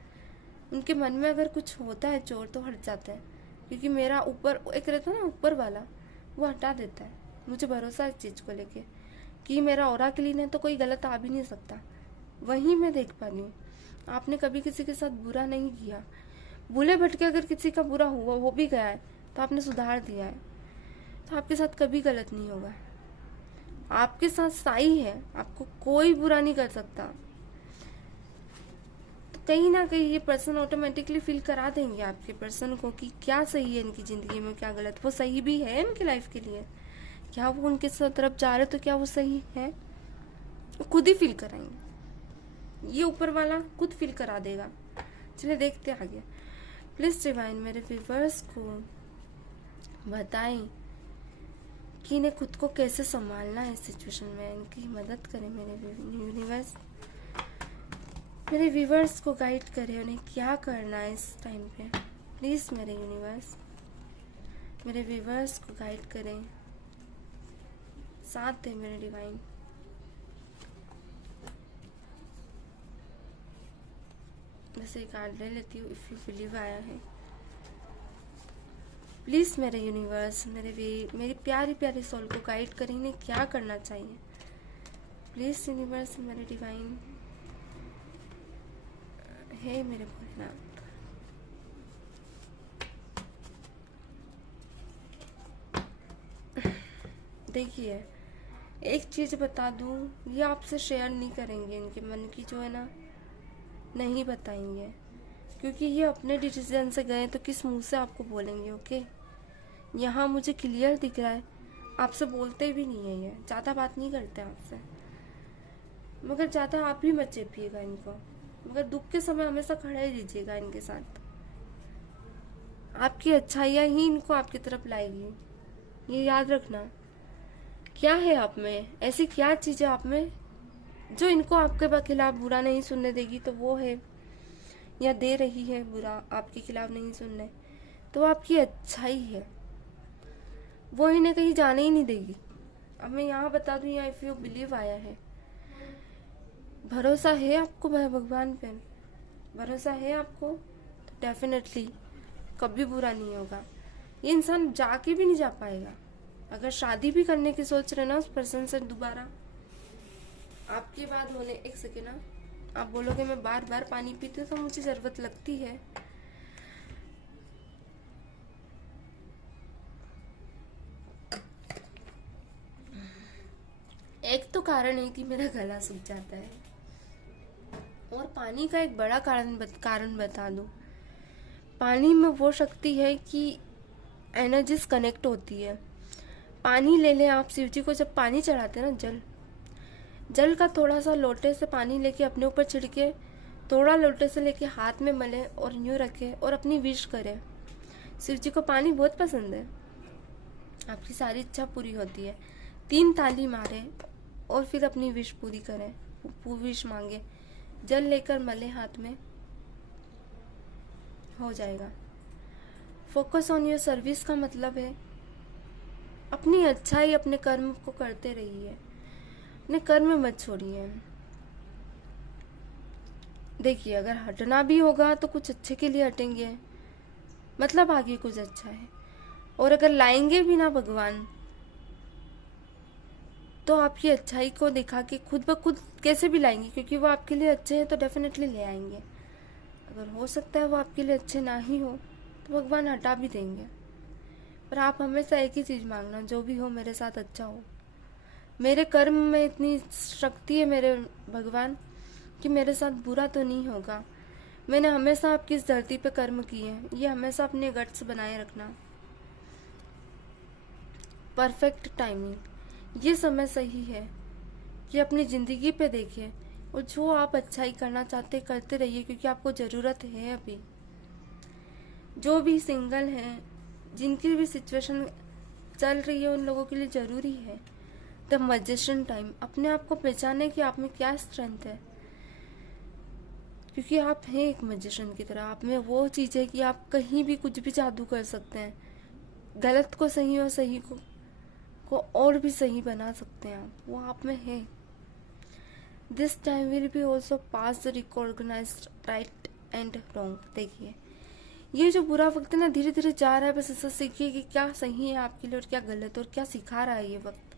उनके मन में अगर कुछ होता है चोर तो हट जाते हैं। क्योंकि मेरा ऊपर एक रहता है ना ऊपर वाला, वो हटा देता है। मुझे भरोसा है इस चीज़ को लेके कि मेरा ऑरा क्लीन है तो कोई गलत आ भी नहीं सकता। वहीं मैं देख पा रही हूँ आपने कभी किसी के साथ बुरा नहीं किया। भूले भटके अगर किसी का बुरा हुआ हो भी गया है तो आपने सुधार दिया है, तो आपके साथ कभी गलत नहीं होगा। आपके साथ साई है, आपको कोई बुरा नहीं कर सकता। तो कहीं ना कहीं ये पर्सन ऑटोमेटिकली फील करा देंगे आपके पर्सन को कि क्या सही है इनकी जिंदगी में, क्या गलत। वो सही भी है इनकी लाइफ के लिए, क्या वो उनके तरफ जा रहे तो क्या वो सही है, वो खुद ही फील कराएंगे। ये ऊपर वाला खुद फील करा देगा। चलिए देखते आगे। प्लीज डिवाइन मेरे व्यूअर्स को बताएं कि इन्हें खुद को कैसे संभालना है इस सिचुएशन में। इनकी मदद करें मेरे यूनिवर्स, मेरे व्यूअर्स को गाइड करें, उन्हें क्या करना है इस टाइम पे। प्लीज़ मेरे यूनिवर्स मेरे व्यूअर्स को गाइड करें, साथ दें मेरे डिवाइन। वैसे एक कार्ड ले लेती हूँ, इफ़ यू बिलीव आया है। प्लीज़ मेरे यूनिवर्स मेरी प्यारी प्यारी सोल को गाइड करें, इन्हें क्या करना चाहिए। प्लीज़ यूनिवर्स मेरे डिवाइन, हे मेरे भोलेनाथ। देखिए एक चीज़ बता दूँ, ये आपसे शेयर नहीं करेंगे, इनके मन की जो है ना नहीं बताएंगे। क्योंकि ये अपने डिसीजन से गए तो किस मुंह से आपको बोलेंगे, ओके। यहाँ मुझे क्लियर दिख रहा है, आपसे बोलते भी नहीं है, ये ज़्यादा बात नहीं करते आपसे। मगर ज़्यादा आप भी मत चेपिएगा इनको, मगर दुख के समय हमेशा खड़े रहिएगा इनके साथ। आपकी अच्छाइयाँ ही इनको आपकी तरफ लाएगी, ये याद रखना। क्या है आप में, ऐसी क्या चीज़ है आप में जो इनको आपके खिलाफ बुरा नहीं सुनने देगी, तो वो है या दे रही है बुरा आपके खिलाफ नहीं सुनने, तो आपकी अच्छाई है। वो इन्हें कहीं जाने ही नहीं देगी। अब मैं यहाँ बता दूँ, यहाँ इफ यू बिलीव आया है, भरोसा है आपको भगवान पे, भरोसा है आपको, तो डेफिनेटली कभी बुरा नहीं होगा। ये इंसान जाके भी नहीं जा पाएगा। अगर शादी भी करने की सोच रहे ना उस पर्सन से दोबारा, आपके बाद होने, एक सेकेंड ना, आप बोलोगे मैं बार बार पानी पीती हूँ तो मुझे जरूरत लगती है। एक तो कारण है कि मेरा गला सूख जाता है, और पानी का एक बड़ा कारण बता दूं। पानी में वो शक्ति है कि एनर्जीज कनेक्ट होती है। पानी ले लें आप, शिव जी को जब पानी चढ़ाते हैं ना, जल का थोड़ा सा लोटे से पानी लेके अपने ऊपर छिड़के, थोड़ा लोटे से लेके हाथ में मले और यूं रखे और अपनी विश करें। शिव जी को पानी बहुत पसंद है, आपकी सारी इच्छा पूरी होती है। 3 ताली मारे और फिर अपनी विश पूरी करें, विश मांगे, जल लेकर मले हाथ में, हो जाएगा। फोकस ऑन योर सर्विस का मतलब है अपनी अच्छाई, अपने कर्म को करते रहिए, अपने कर्म में मत छोड़िए। देखिए, अगर हटना भी होगा तो कुछ अच्छे के लिए हटेंगे, मतलब आगे कुछ अच्छा है। और अगर लाएंगे भी ना भगवान, तो आपकी अच्छाई को दिखा के खुद ब खुद कैसे भी लाएंगे, क्योंकि वो आपके लिए अच्छे हैं तो डेफिनेटली ले आएंगे। अगर हो सकता है वो आपके लिए अच्छे ना ही हो तो भगवान हटा भी देंगे। पर आप हमेशा एक ही चीज़ मांगना, जो भी हो मेरे साथ अच्छा हो। मेरे कर्म में इतनी शक्ति है मेरे भगवान कि मेरे साथ बुरा तो नहीं होगा। मैंने हमेशा आपकी इस धरती पे कर्म किए हैं, ये हमेशा अपने गट्स बनाए रखना। परफेक्ट टाइमिंग, ये समय सही है कि अपनी ज़िंदगी पे देखिए, और जो आप अच्छाई करना चाहते करते रहिए, क्योंकि आपको ज़रूरत है। अभी जो भी सिंगल हैं, जिनकी भी सिचुएशन चल रही है, उन लोगों के लिए ज़रूरी है द मैजिशियन टाइम। अपने आप को पहचाने कि आप में क्या स्ट्रेंथ है, क्योंकि आप हैं एक मैजिशियन की तरह। आप में वो चीज़ है कि आप कहीं भी कुछ भी जादू कर सकते हैं, गलत को सही और सही को और भी सही बना सकते हैं आप, वो आप में है। This time will be also pass the recognised right and wrong. देखिए, ये जो बुरा वक्त है ना, धीरे धीरे जा रहा है। बस ऐसा सीखिए कि क्या सही है आपके लिए और क्या गलत, और क्या सिखा रहा है ये वक्त।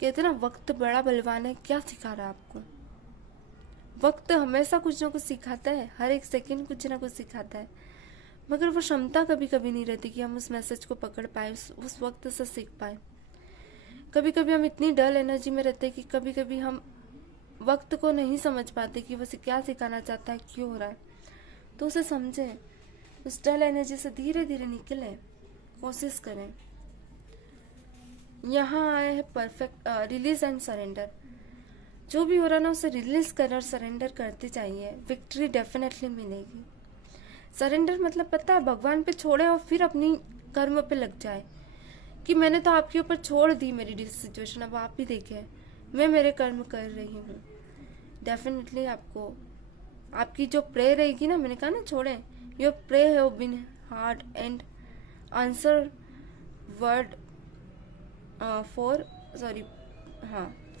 कहते ना, वक्त बड़ा बलवान है, क्या सिखा रहा है आपको। वक्त हमेशा कुछ ना कुछ सिखाता है, हर एक सेकंड कुछ ना कुछ सिखाता है, मगर वो क्षमता कभी कभी नहीं रहती कि हम उस मैसेज को पकड़ पाए, उस वक्त से सीख पाए। कभी कभी हम इतनी डल एनर्जी में रहते हैं कि कभी कभी हम वक्त को नहीं समझ पाते कि वो क्या सिखाना चाहता है, क्यों हो रहा है। तो उसे समझें, उस डल एनर्जी से धीरे धीरे निकलें, कोशिश करें। यहाँ आया है परफेक्ट रिलीज एंड सरेंडर। जो भी हो रहा ना, उसे रिलीज कर और सरेंडर करते जाइए, विक्ट्री डेफिनेटली मिलेगी। सरेंडर मतलब पता है, भगवान पे छोड़े और फिर अपनी कर्म पे लग जाए कि मैंने तो आपके ऊपर छोड़ दी मेरी सिचुएशन, अब आप ही देखें, मैं मेरे कर्म कर रही हूँ। डेफिनेटली आपको आपकी जो प्रे रहेगी ना, मैंने कहा ना छोड़े, your pray have been heard and answer word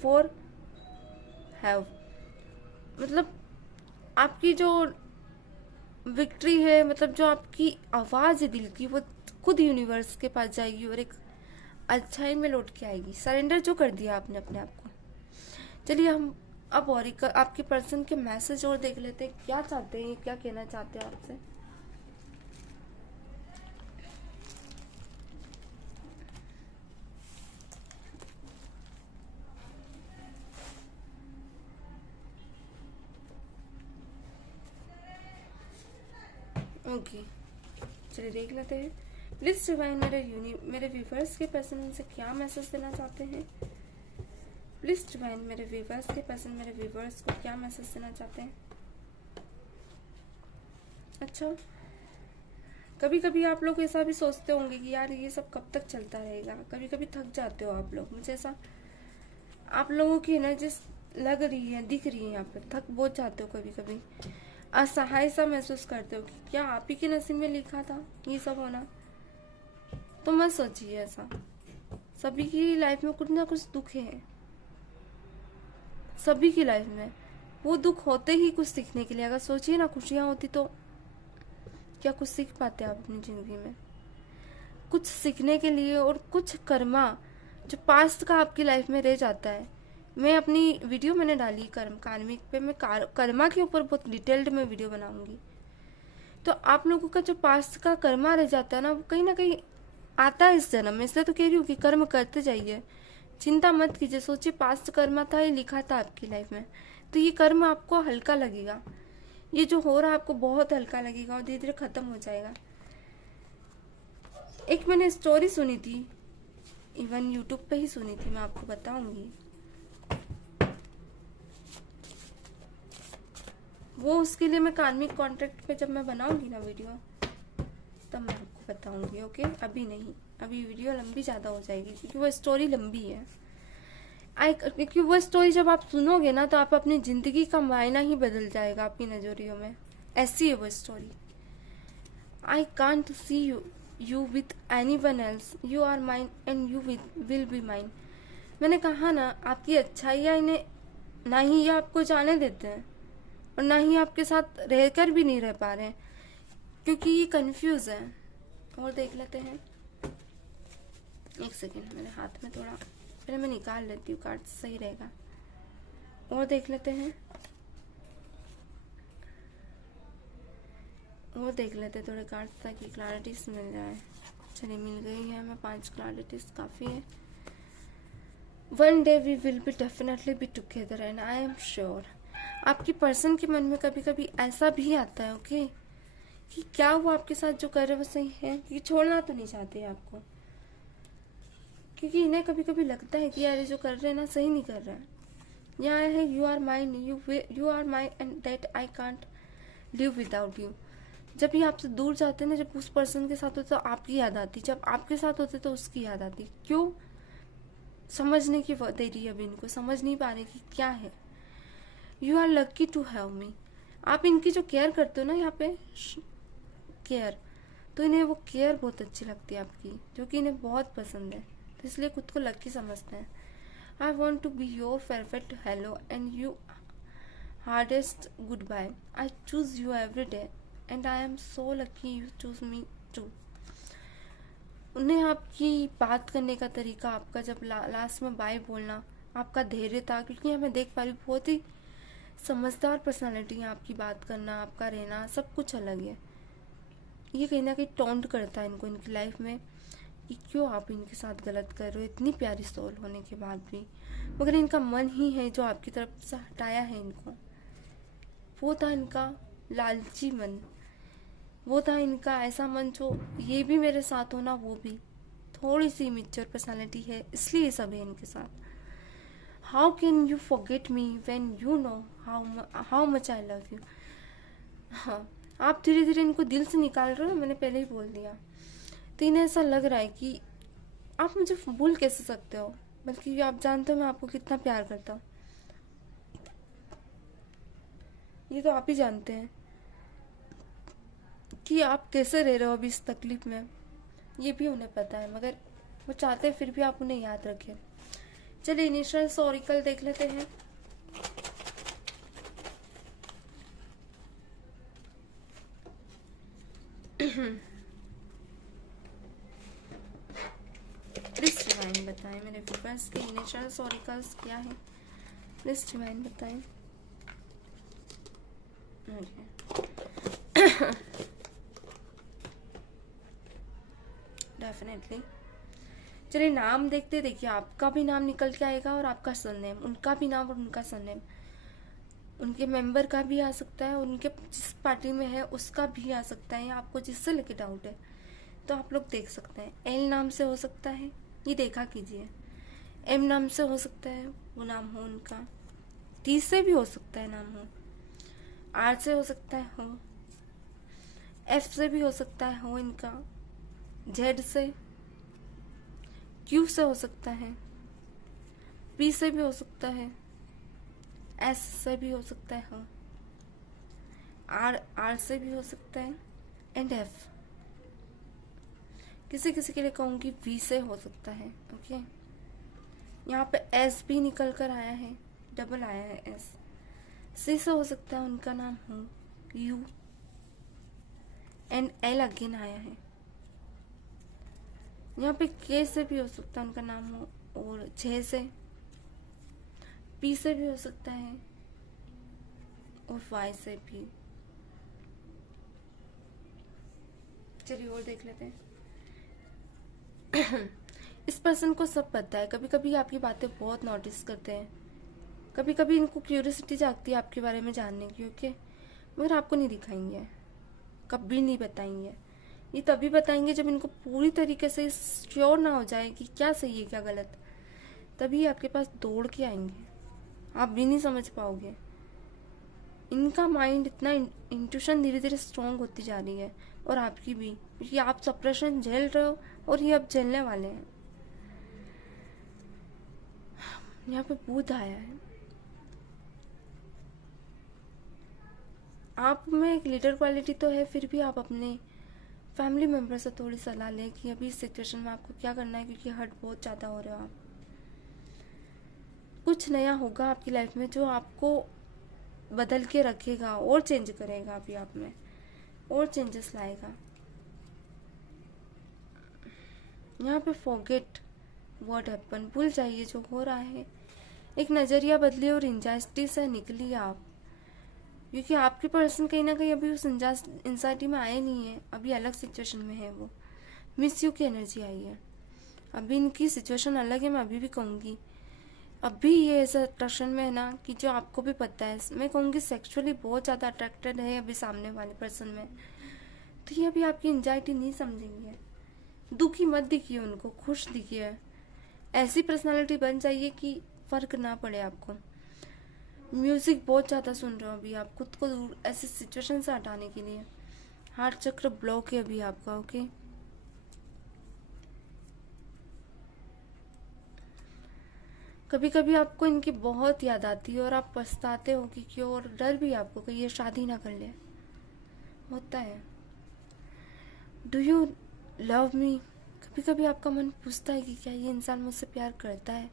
for have, मतलब आपकी जो विक्ट्री है, मतलब जो आपकी आवाज़ है दिल की, वो खुद यूनिवर्स के पास जाएगी और एक अच्छाई में लौट के आएगी। सरेंडर जो कर दिया आपने अपने आप को। चलिए हम अब और आपके पर्सन के मैसेज और देख लेते हैं, क्या चाहते हैं, क्या कहना चाहते हैं आपसे। ओके, चलिए देख लेते हैं। प्लीज डिवाइन मेरे व्यूवर्स के पर्सन उनसे क्या मैसेज देना चाहते हैं। प्लीज डिवाइन मेरे व्यूवर्स के पर्सन मेरे व्यूवर्स को क्या मैसेज देना चाहते हैं। अच्छा, कभी कभी आप लोग ऐसा भी सोचते होंगे कि यार ये सब कब तक चलता रहेगा। कभी कभी थक जाते हो आप लोग, मुझे ऐसा आप लोगों की एनर्जी लग रही है, दिख रही है यहाँ पे। थक बहुत जाते हो, कभी कभी असहाय सा महसूस करते हो कि क्या आप ही के नसीब में लिखा था ये सब होना। तो मत सोचिए ऐसा, सभी की लाइफ में कुछ ना कुछ दुख है, सभी की लाइफ में। वो दुख होते ही कुछ सीखने के लिए। अगर सोचिए ना खुशियाँ होती तो क्या कुछ सीख पाते आप अपनी ज़िंदगी में? कुछ सीखने के लिए और कुछ कर्मा जो पास्ट का आपकी लाइफ में रह जाता है। मैं अपनी वीडियो मैंने डाली कर्म कार्मिक पे, मैं कर्मा के ऊपर बहुत डिटेल्ड में वीडियो बनाऊंगी। तो आप लोगों का जो पास्ट का कर्मा रह जाता है ना, वो कहीं ना कहीं आता है इस जन्म में। इसलिए तो कह रही हूँ कि कर्म करते जाइए, चिंता मत कीजिए। सोचिए पास्ट कर्मा था, ये लिखा था आपकी लाइफ में, तो ये कर्म आपको हल्का लगेगा। ये जो हो रहा है आपको बहुत हल्का लगेगा और धीरे धीरे खत्म हो जाएगा। एक मैंने स्टोरी सुनी थी, इवन यूट्यूब पे ही सुनी थी, मैं आपको बताऊंगी। वो उसके लिए मैं कार्मिक कॉन्ट्रैक्ट पे जब मैं बनाऊंगी ना वीडियो, तब मैं आपको बताऊंगी। ओके, अभी नहीं, अभी वीडियो लंबी ज़्यादा हो जाएगी क्योंकि वो स्टोरी लंबी है। क्योंकि वो स्टोरी जब आप सुनोगे ना तो आप अपनी ज़िंदगी का मायना ही बदल जाएगा आपकी नज़रियों में। ऐसी है वो story. I can't see you with anyone else, you are mine and you will be mine. मैंने कहा ना, आपकी अच्छाइयाँ इन्हें ना ही ये आपको जाने देते हैं और ना ही आपके साथ रहकर भी नहीं रह पा रहे हैं, क्योंकि ये कंफ्यूज है। और देख लेते हैं, एक सेकेंड, मेरे हाथ में थोड़ा, पहले मैं निकाल लेती हूँ कार्ड, सही रहेगा। और देख लेते हैं, और देख लेते थोड़े कार्ड ताकि क्लैरिटीज मिल जाए। चलिए मिल गई है, हमें 5 क्लैरिटीज काफ़ी है। One day we will be definitely be together and I am sure. आपकी पर्सन के मन में कभी कभी ऐसा भी आता है, ओके, कि क्या वो आपके साथ जो कर रहे हैं वो सही है, क्योंकि छोड़ना तो नहीं चाहते आपको, क्योंकि इन्हें कभी कभी लगता है कि यार ये जो कर रहे हैं ना सही नहीं कर रहे हैं। यहाँ है you are mine, you are mine and that I can't live without you. जब ये आपसे दूर जाते हैं ना, जब उस पर्सन के साथ होते तो आपकी याद आती, जब आपके साथ होते तो उसकी याद आती। क्यों? समझने की देरी है अभी, इनको समझ नहीं पा रहे कि क्या है। You are lucky to have me. आप इनकी जो केयर करते हो ना यहाँ पे, केयर, तो इन्हें वो केयर बहुत अच्छी लगती है आपकी, जो कि इन्हें बहुत पसंद है, तो इसलिए खुद को लकी समझते हैं। I want to be your perfect hello and you hardest goodbye. I choose you every day and I am so lucky you choose me too. उन्हें आपकी बात करने का तरीका, आपका जब लास्ट में बाय बोलना, आपका धैर्य था, क्योंकि मैं देख पा रही हूँ बहुत ही समझदार पर्सनालिटी है आपकी। बात करना, आपका रहना, सब कुछ अलग है। ये कहीं ना कहीं टॉन्ट करता है इनको इनकी लाइफ में कि क्यों आप इनके साथ गलत कर रहे हो, इतनी प्यारी सोल होने के बाद भी। मगर इनका मन ही है जो आपकी तरफ से हटाया है इनको। वो था इनका लालची मन, वो था इनका ऐसा मन जो ये भी मेरे साथ होना, वो भी। थोड़ी सी मिच्योर पर्सनालिटी है, इसलिए सब है इनके साथ। How can you forget me when you know how much I love you. हाँ, आप धीरे धीरे इनको दिल से निकाल रहे हो, मैंने पहले ही बोल दिया। तो इन्हें ऐसा लग रहा है कि आप मुझे भूल कैसे सकते हो, बल्कि आप जानते हो मैं आपको कितना प्यार करता हूँ। ये तो आप ही जानते हैं कि आप कैसे रह रहे हो अभी इस तकलीफ में, ये भी उन्हें पता है, मगर वो चाहते हैं फिर भी आप उन्हें याद रखें। चलिए इनिशियल ऑरिकल देख लेते हैं। प्लीज डिवाइन बताएं मेरे व्यूअर्स के इनिशियल ऑरिकल्स क्या है, प्लीज डिवाइन बताएं। डेफिनेटली। चलिए नाम देखते, देखिए आपका भी नाम निकल के आएगा और आपका सरनेम, उनका भी नाम और उनका सरनेम, उनके मेंबर का भी आ सकता है, उनके जिस पार्टी में है उसका भी आ सकता है, आपको जिससे लेके डाउट है तो आप लोग देख सकते हैं। एल नाम से हो सकता है, ये देखा कीजिए। एम नाम से हो सकता है, वो नाम हो उनका। टी से भी हो सकता है नाम हो, आर से हो सकता है हो, एफ से भी हो सकता है हो इनका, जेड से, क्यू से हो सकता है, पी से भी हो सकता है, एस से भी हो सकता है हो, आर से भी हो सकता है, एंड एफ। किसी किसी के लिए कहूँगी वी से हो सकता है। ओके, यहाँ पे एस भी निकल कर आया है, डबल आया है एस। सी से हो सकता है उनका नाम हो यू, एंड एल अगेन आया है। यहाँ पे के से भी हो सकता है उनका नाम हो, और छः से, पी से भी हो सकता है, और वाई से भी। चलिए और देख लेते हैं। इस पर्सन को सब पता है, कभी कभी आपकी बातें बहुत नोटिस करते हैं, कभी कभी इनको क्यूरियोसिटी जागती है आपके बारे में जानने की। ओके, मगर आपको नहीं दिखाएंगे, कभी नहीं बताएंगे। ये तभी बताएंगे जब इनको पूरी तरीके से श्योर ना हो जाए कि क्या सही है क्या गलत, तभी आपके पास दौड़ के आएंगे। आप भी नहीं समझ पाओगे। इनका माइंड इतना, इंट्यूशन धीरे धीरे स्ट्रॉन्ग होती जा रही है, और आपकी भी, क्योंकि आप सप्रेशन झेल रहे हो और ये अब झेलने वाले हैं। यहाँ पे बुध आया है। आप में एक लीडर क्वालिटी तो है, फिर भी आप अपने फैमिली मेम्बर से थोड़ी सलाह लें कि अभी इस सिचुएशन में आपको क्या करना है, क्योंकि हर्ट बहुत ज़्यादा हो रहे हो आप। कुछ नया होगा आपकी लाइफ में जो आपको बदल के रखेगा और चेंज करेगा, अभी आप में और चेंजेस लाएगा। यहाँ पे फॉरगेट व्हाट हैपन, भूल जाइए जो हो रहा है। एक नज़रिया बदली और एंजाइटी से निकली आप, क्योंकि आपके पर्सन कहीं ना कहीं अभी उस एंजाइटी में आए नहीं है, अभी अलग सिचुएशन में है। वो मिस यू की एनर्जी आई है। अभी इनकी सिचुएशन अलग है, मैं अभी भी कहूँगी। अभी ये ऐसा अट्रैक्शन में है ना कि जो आपको भी पता है, मैं कहूँगी सेक्सुअली बहुत ज़्यादा अट्रैक्टेड है अभी सामने वाले पर्सन में। तो ये अभी आपकी एंजाइटी नहीं समझेंगे। दुखी मत दिखिए उनको, खुश दिखिए। ऐसी पर्सनालिटी बन जाइए कि फर्क ना पड़े आपको। म्यूजिक बहुत ज़्यादा सुन रहे हो अभी आप, खुद को दूर ऐसी सिचुएशन से हटाने के लिए। हार्ट चक्र ब्लॉक है अभी आपका। ओके, कभी कभी आपको इनकी बहुत याद आती है और आप पछताते हो कि क्यों, और डर भी आपको कि ये शादी ना कर ले। होता है। डू यू लव मी, कभी कभी आपका मन पूछता है कि क्या ये इंसान मुझसे प्यार करता है,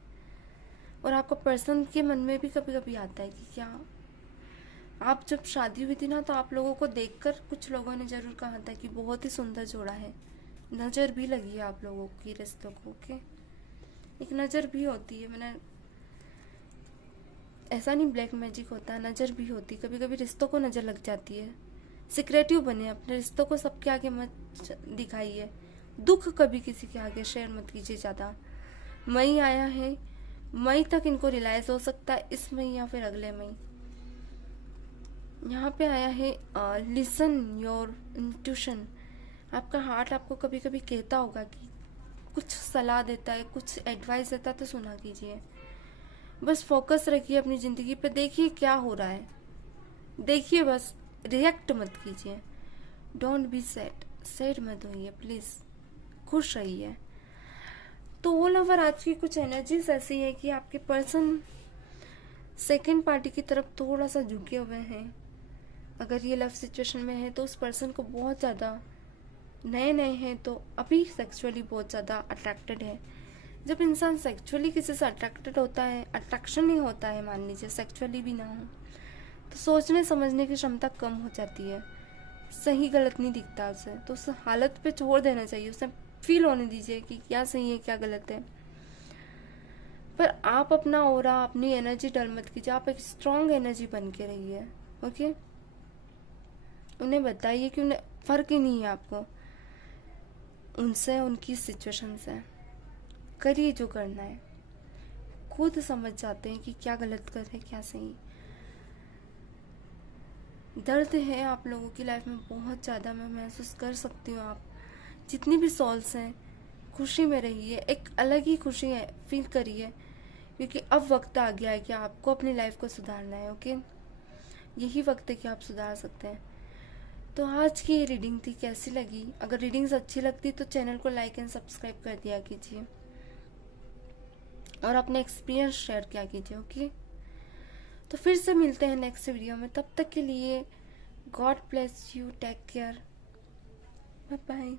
और आपका पर्सन के मन में भी कभी कभी आता है कि क्या। आप जब शादी हुई थी ना, तो आप लोगों को देखकर कुछ लोगों ने जरूर कहा था कि बहुत ही सुंदर जोड़ा है। नज़र भी लगी है आप लोगों की रिश्तों को। ओके, एक नज़र भी होती है, मैंने ऐसा नहीं ब्लैक मैजिक होता है, नज़र भी होती है। कभी कभी रिश्तों को नज़र लग जाती है। सिक्रेटिव बने, अपने रिश्तों को सबके आगे मत दिखाइए। दुख कभी किसी के आगे शेयर मत कीजिए ज़्यादा। मई आया है, मई तक इनको रियलाइज हो सकता है, इस मई या फिर अगले मई। यहाँ पे आया है लिसन योर इंट्यूशन। आपका हार्ट आपको कभी कभी कहता होगा कि कुछ सलाह देता है, कुछ एडवाइस देता है, तो सुना कीजिए। बस फोकस रखिए अपनी ज़िंदगी पे, देखिए क्या हो रहा है, देखिए, बस रिएक्ट मत कीजिए। डोंट बी सैड, सैड मत होइए प्लीज़, खुश रहिए। तो ऑल ओवर आज की कुछ एनर्जीज ऐसी है कि आपके पर्सन सेकंड पार्टी की तरफ थोड़ा सा झुके हुए हैं। अगर ये लव सिचुएशन में है तो उस पर्सन को बहुत ज़्यादा, नए नए हैं तो अभी सेक्सुअली बहुत ज़्यादा अट्रैक्टेड है। जब इंसान सेक्सुअली किसी से अट्रैक्टेड होता है, अट्रैक्शन नहीं होता है, मान लीजिए सेक्सुअली भी ना हो, तो सोचने समझने की क्षमता कम हो जाती है। सही गलत नहीं दिखता उसे, तो उस हालत पे छोड़ देना चाहिए, उसे फील होने दीजिए कि क्या सही है क्या गलत है। पर आप अपना ऑरा, अपनी एनर्जी डल मत कीजिए, आप एक स्ट्रॉन्ग एनर्जी बन के रहिए। ओके, उन्हें बताइए कि उन्हें फर्क ही नहीं है आपको उनसे, उनकी सिचुएशन से। करिए जो करना है, खुद समझ जाते हैं कि क्या गलत कर रहे क्या सही। दर्द है आप लोगों की लाइफ में बहुत ज़्यादा, मैं महसूस कर सकती हूँ। आप जितनी भी सॉल्स हैं, खुशी में रहिए, एक अलग ही खुशी है फील करिए, क्योंकि अब वक्त आ गया है कि आपको अपनी लाइफ को सुधारना है। ओके, यही वक्त है कि आप सुधार सकते हैं। तो आज की ये रीडिंग थी, कैसी लगी? अगर रीडिंग्स अच्छी लगती तो चैनल को लाइक एंड सब्सक्राइब कर दिया कीजिए, और अपने एक्सपीरियंस शेयर किया कीजिए। ओके, तो फिर से मिलते हैं नेक्स्ट वीडियो में। तब तक के लिए God bless you, take care, bye bye.